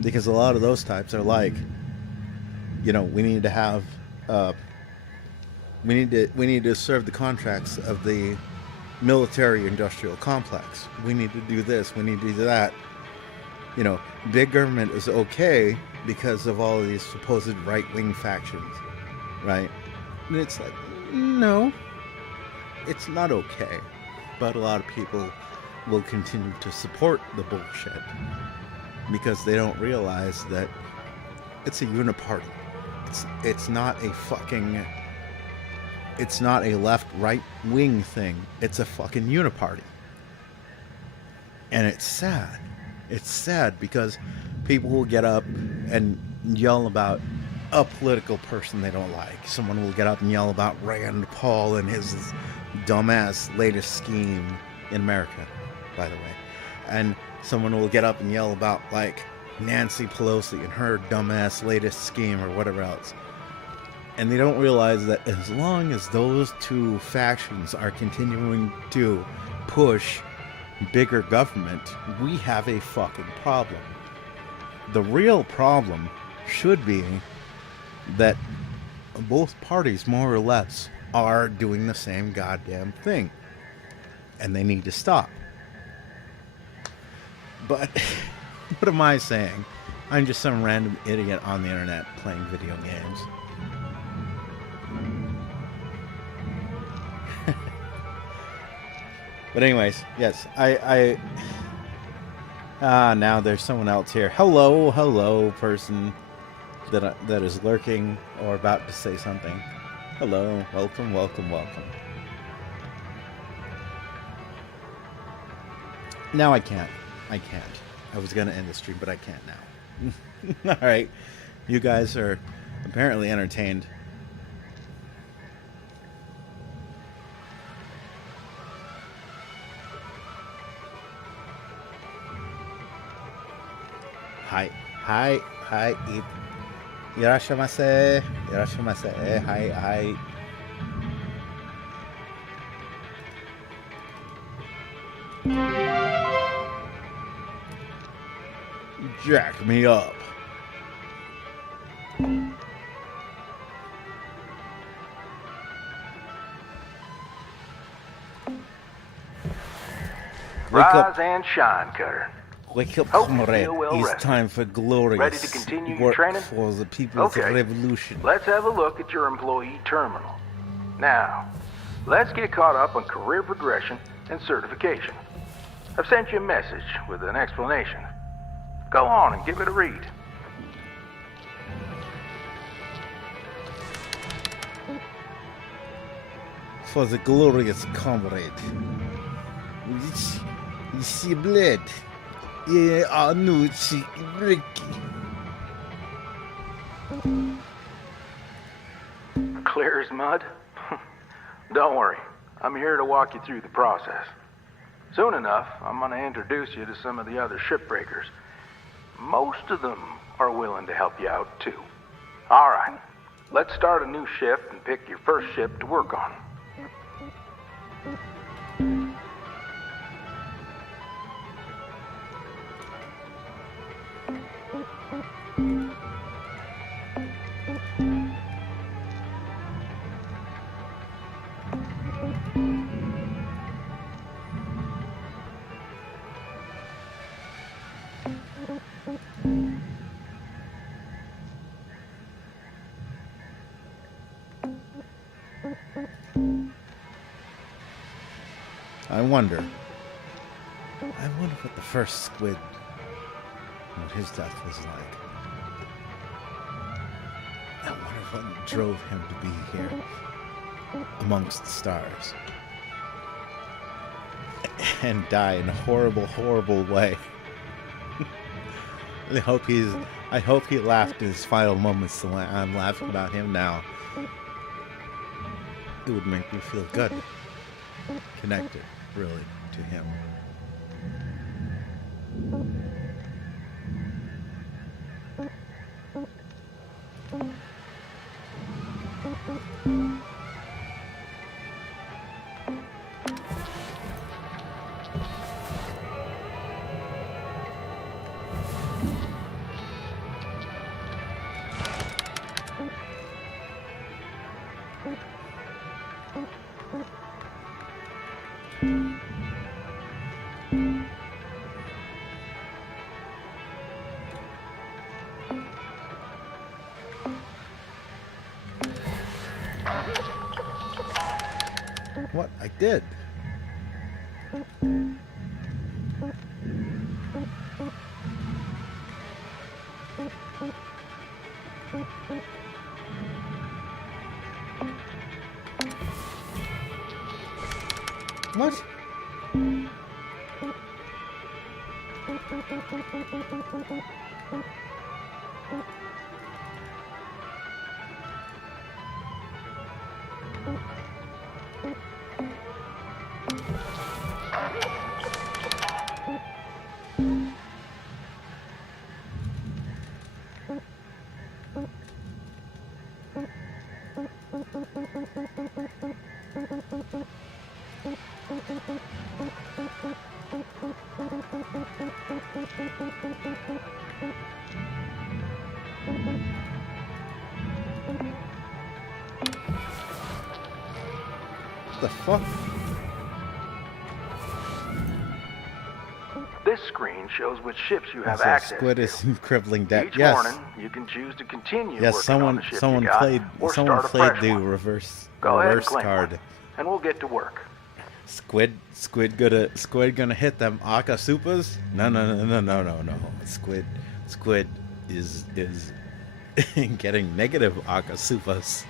Because a lot of those types are like, you know, we need to have, we need to serve the contracts of the military-industrial complex. We need to do this. We need to do that. You know, big government is okay because of all of these supposed right-wing factions, right? And it's like, no, it's not okay. But a lot of people will continue to support the bullshit because they don't realize that it's a uniparty. It's not a fucking, it's not a left-right wing thing. It's a fucking uniparty. And it's sad. It's sad because people will get up and yell about a political person they don't like. Someone will get up and yell about Rand Paul and his dumbass latest scheme in America, by the way. And someone will get up and yell about, like, Nancy Pelosi and her dumbass latest scheme or whatever else. And they don't realize that as long as those two factions are continuing to push bigger government, we have a fucking problem. The real problem should be that both parties, more or less, are doing the same goddamn thing. And they need to stop. But what am I saying? I'm just some random idiot on the internet playing video games. But anyways, yes, now there's someone else here. Hello, person that is lurking or about to say something. Hello, welcome. Now I can't. I was gonna end the stream, but I can't now. All right, you guys are apparently entertained. Hi, Irashimase, hi. Jack me up. Rise and shine, Cutter. Wake up, Hope you comrade. feel well It's rested. time for glorious Ready to continue your work training? for the people's Okay. revolution. Let's have a look at your employee terminal. Now, let's get caught up on career progression and certification. I've sent you a message with an explanation. Go on and give it a read. For the glorious comrade. You see blood. Yeah, I know it's Breakin. Clear as mud? Don't worry, I'm here to walk you through the process. Soon enough, I'm going to introduce you to some of the other shipbreakers. Most of them are willing to help you out, too. All right, let's start a new shift and pick your first ship to work on. I wonder what the first squid, what his death was like. I wonder what drove him to be here amongst the stars and die in a horrible, horrible way. I hope he laughed in his final moments the way I'm laughing about him now. It would make me feel good. Connected, really, to him. What? I did. What? The fuck? This screen shows which ships you have So access Squid to. is crippling debt. Each Yes. morning, you can choose to continue Yes, working on the ship someone you got, played or someone start a played fresh the one. reverse Go ahead and reverse claim card. one, and we'll get to work. Squid gonna hit them Akasupas? No. Squid is getting negative Akasupas.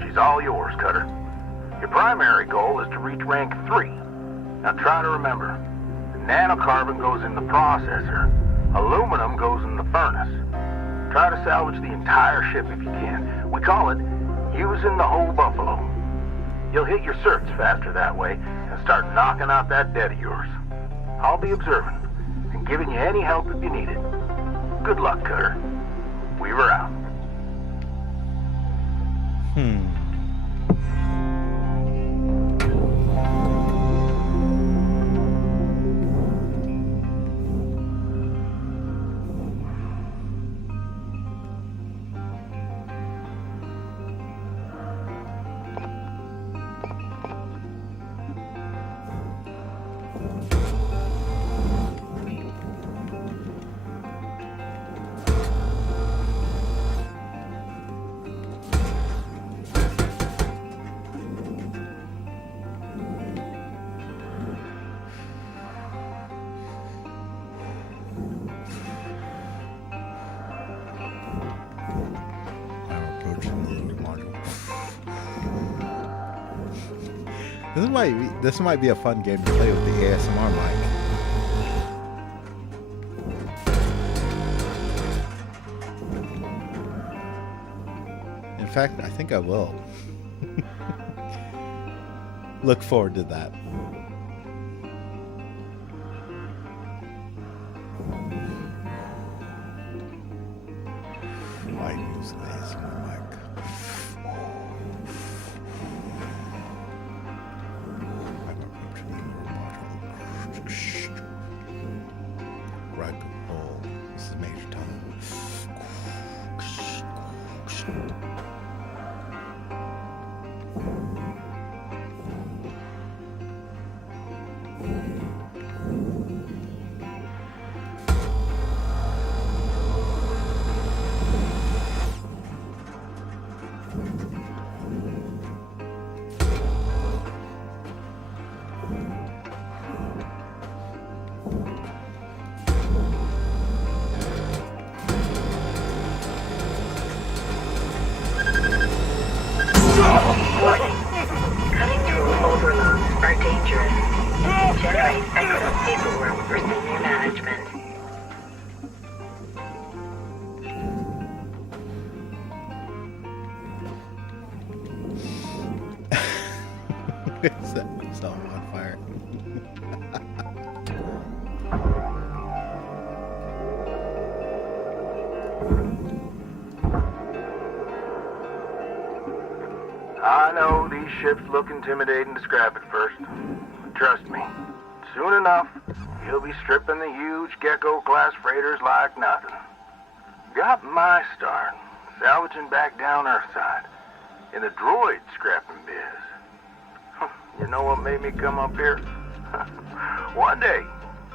She's all yours, Cutter. Your primary goal is to reach rank 3. Now try to remember, nanocarbon goes in the processor, aluminum goes in the furnace. Try to salvage the entire ship if you can. We call it using the whole buffalo. You'll hit your certs faster that way and start knocking out that debt of yours. I'll be observant and giving you any help if you need it. Good luck, Cutter. Weaver out. This might be a fun game to play with the ASMR mic. In fact, I think I will. Look forward to that. Why use the ASMR mic? This is Major Tom. Cutting through overloads are dangerous. Generate excess paperwork for senior management. It's all on fire. I know these ships look intimidating to scrap at first. Trust me, soon enough, you'll be stripping the huge Gecko-class freighters like nothing. Got my start, salvaging back down Earthside, in the droid scrapping biz. You know what made me come up here? One day,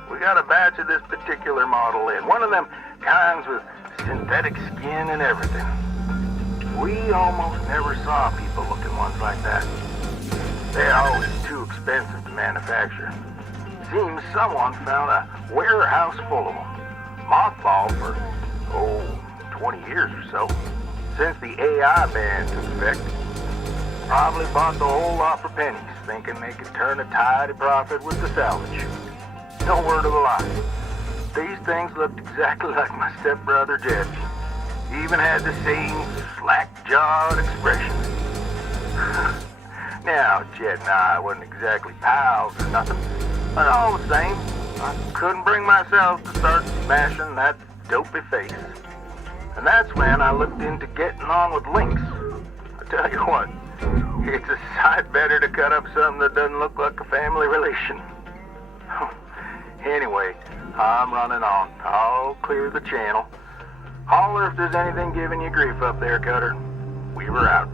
we got a batch of this particular model in, one of them kinds with synthetic skin and everything. We almost never saw people looking ones like that. They're always too expensive to manufacture. Seems someone found a warehouse full of them, mothballed for, 20 years or so, since the AI ban took effect. Probably bought the whole lot for pennies, thinking they could turn a tidy profit with the salvage. No word of a lie. These things looked exactly like my stepbrother Jed. Even had the same slack-jawed expression. Now, Jed and I wasn't exactly pals or nothing, but all the same, I couldn't bring myself to start smashing that dopey face. And that's when I looked into getting on with Lynx. I tell you what, it's a sight better to cut up something that doesn't look like a family relation. Anyway, I'm running on. I'll clear the channel. Holler if there's anything giving you grief up there, Cutter. We were out.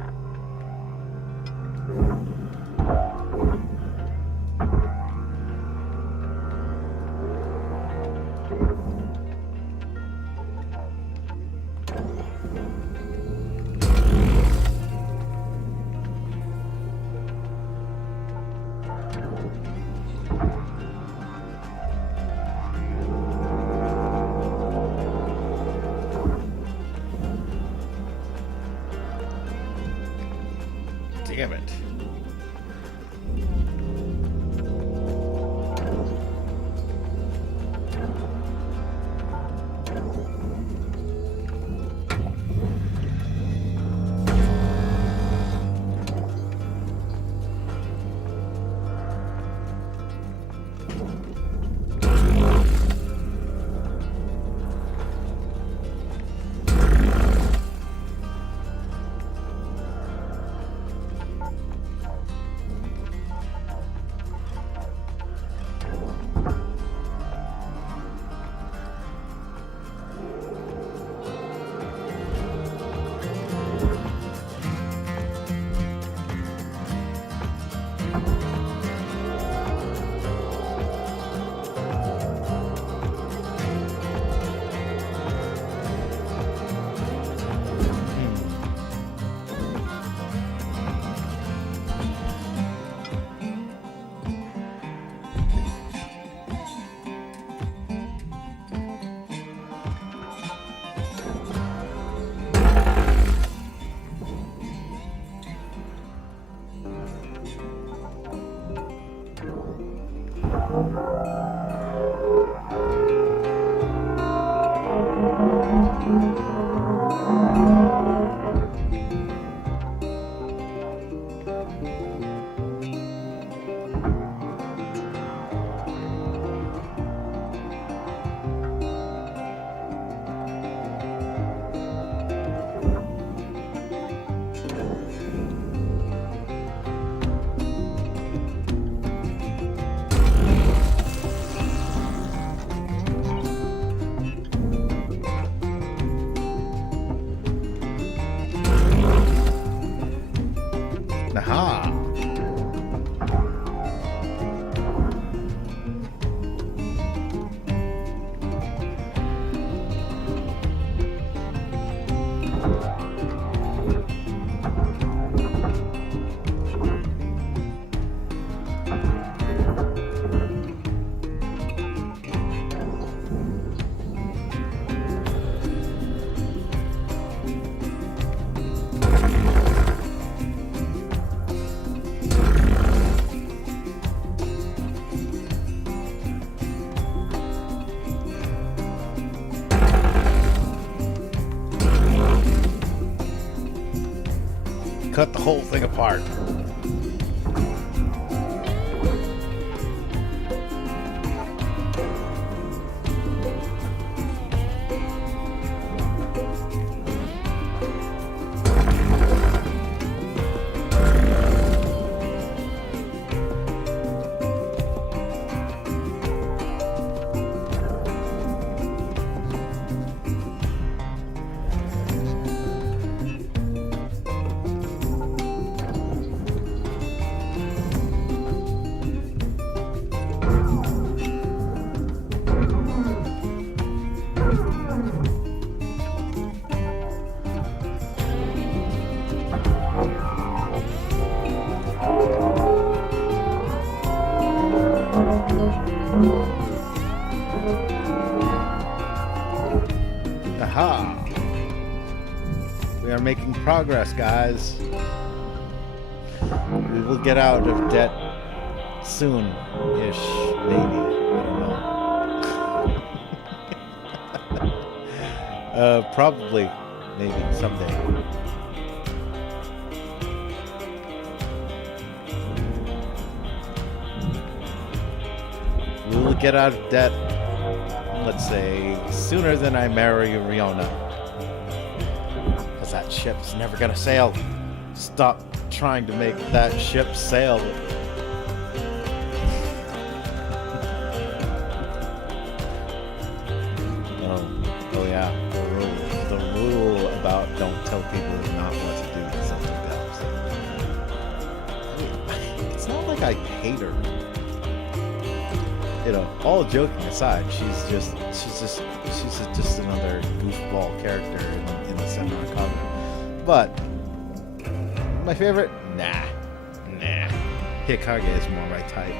Damn it. Aha! Cut the whole thing apart. Aha! We are making progress, guys. We will get out of debt soon-ish, maybe. I don't know. Probably, maybe, someday. We will get out of debt, let's say, sooner than I marry Riona. Because that ship's never gonna sail. Stop trying to make that ship sail. Oh yeah, the rule about don't tell people not what to do is something else. It's not like I hate her. You know, all joking aside, she's just another goofball character in the Senran comic. But my favorite, nah. Hikage is more my type.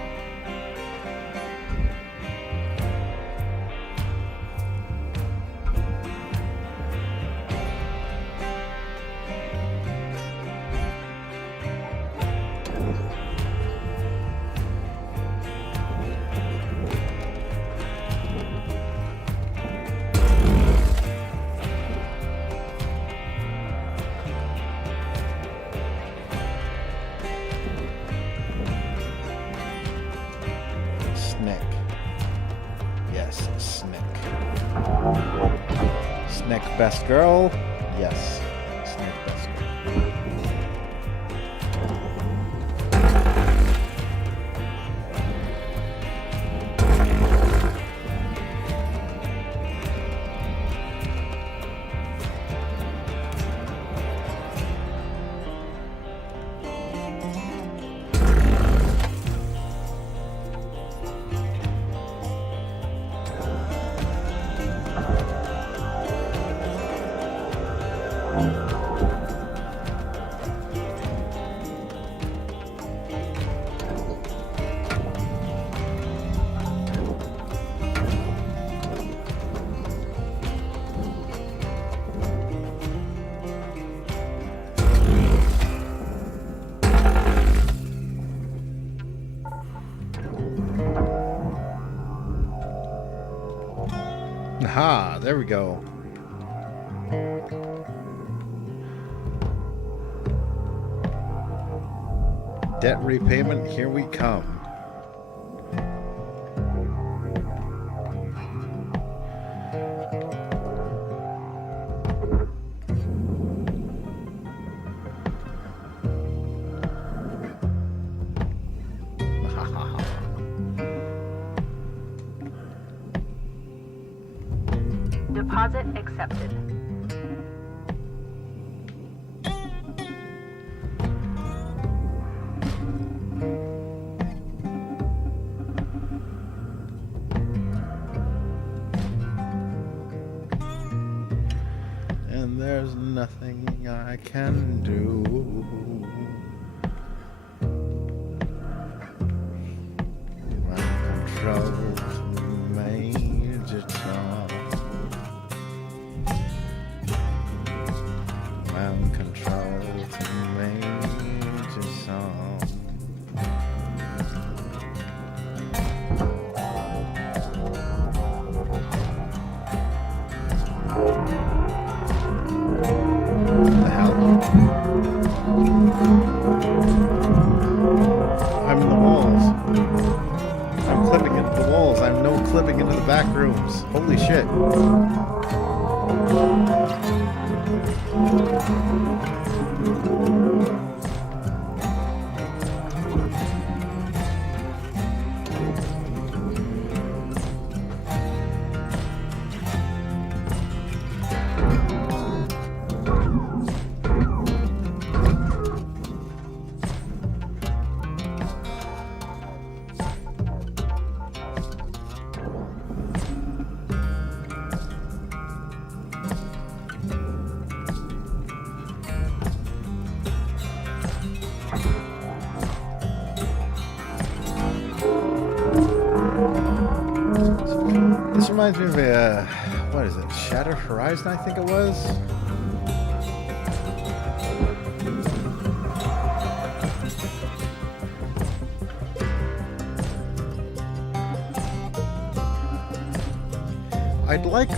Snick. Yes, Snick. Snick best girl? Yes. Snick best girl. Aha, there we go. Debt repayment, here we come. Deposit accepted. And there's nothing I can do. My control's Major Tom. I'm controlled to Major Tom. The hell? I'm in the walls. I'm clipping into the walls. I'm no clipping into the back rooms. Holy shit. This reminds me of a, what is it, Shattered Horizon, I think it was?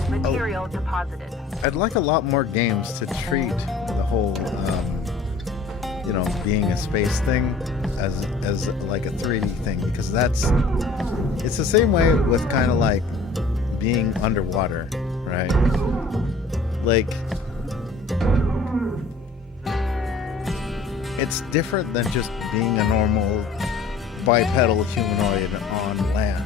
Material deposited. I'd like a lot more games to treat the whole, you know, being a space thing as like a 3D thing, because it's the same way with kind of like being underwater, right? Like, it's different than just being a normal bipedal humanoid on land.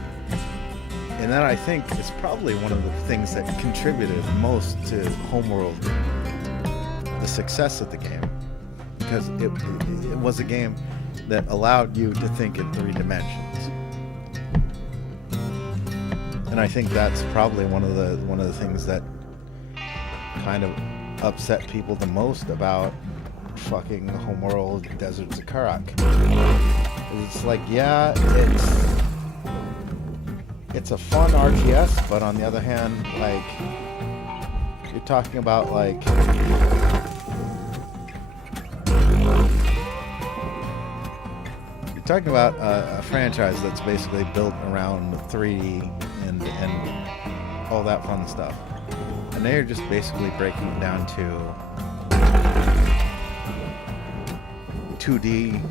And that, I think, is probably one of the things that contributed most to Homeworld, the success of the game, because it was a game that allowed you to think in 3 dimensions. And I think that's probably one of the things that kind of upset people the most about fucking Homeworld Deserts of Karak. It's like, yeah, it's a fun RTS, but on the other hand, like, you're talking about like a franchise that's basically built around 3D and all that fun stuff, and they're just basically breaking it down to 2D,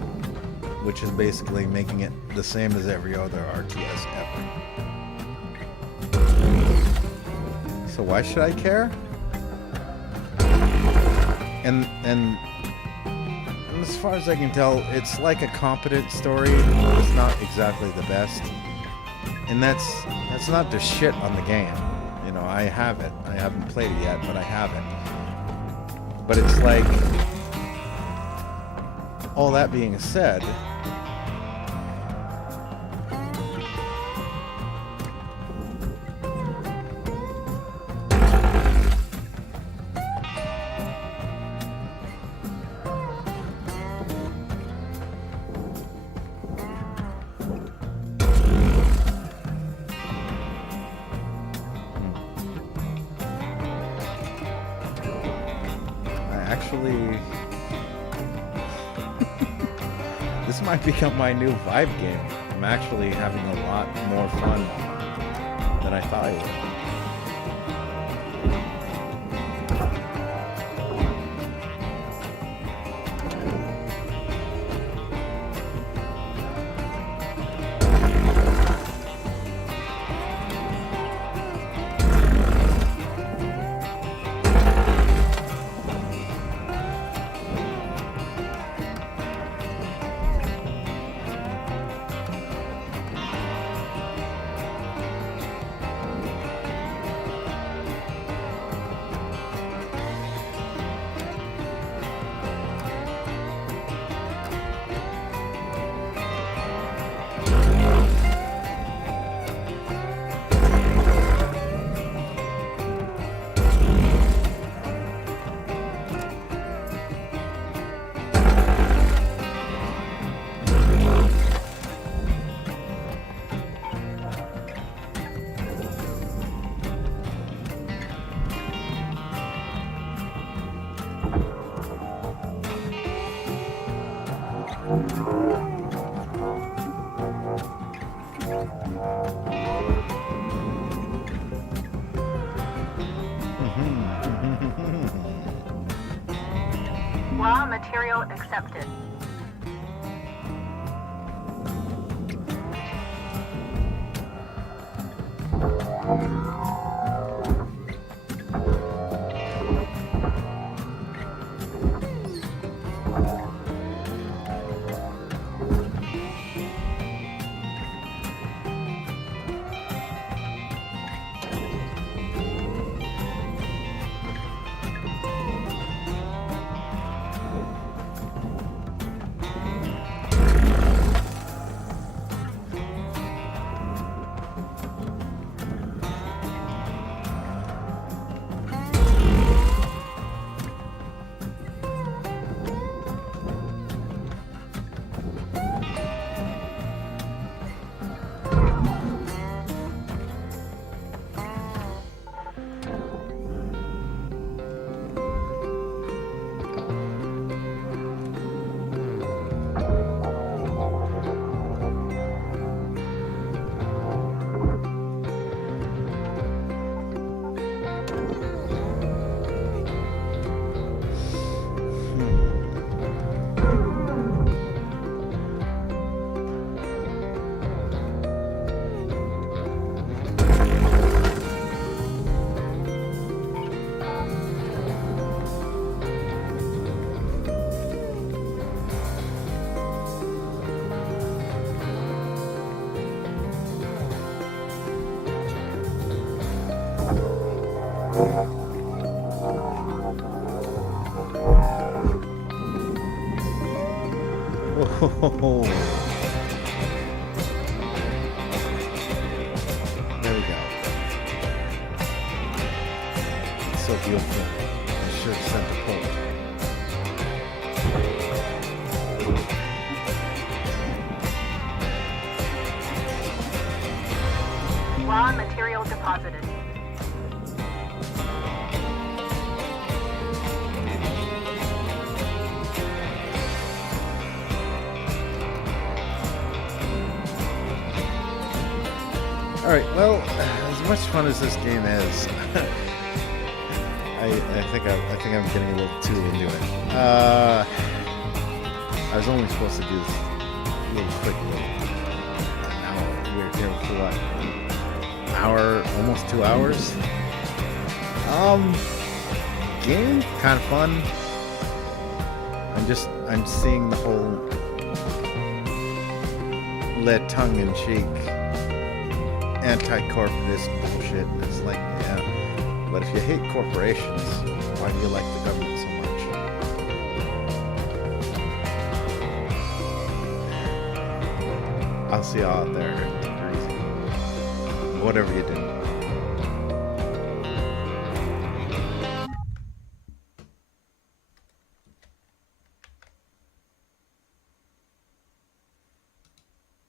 which is basically making it the same as every other RTS ever. So why should I care? And as far as I can tell, it's like a competent story. It's not exactly the best, and that's not to shit on the game. You know, I have it. I haven't played it yet, but I have it. But it's like, all that being said, this might become my new vibe game. I'm actually having a lot more fun than I thought I would. accepted. Oh, there we go. It's so beautiful. I should have sent a poll. Raw material deposited. Alright, well, as much fun as this game is, I think I'm getting a little too into it. I was only supposed to do this little quick an hour. We're here for what? An hour, almost 2 hours. Game kind of fun. I'm seeing the whole lead tongue-in-cheek anti-corporatist bullshit, and it's like, yeah, but if you hate corporations, why do you like the government so much? I'll see you all out there. Take it easy. Whatever you do.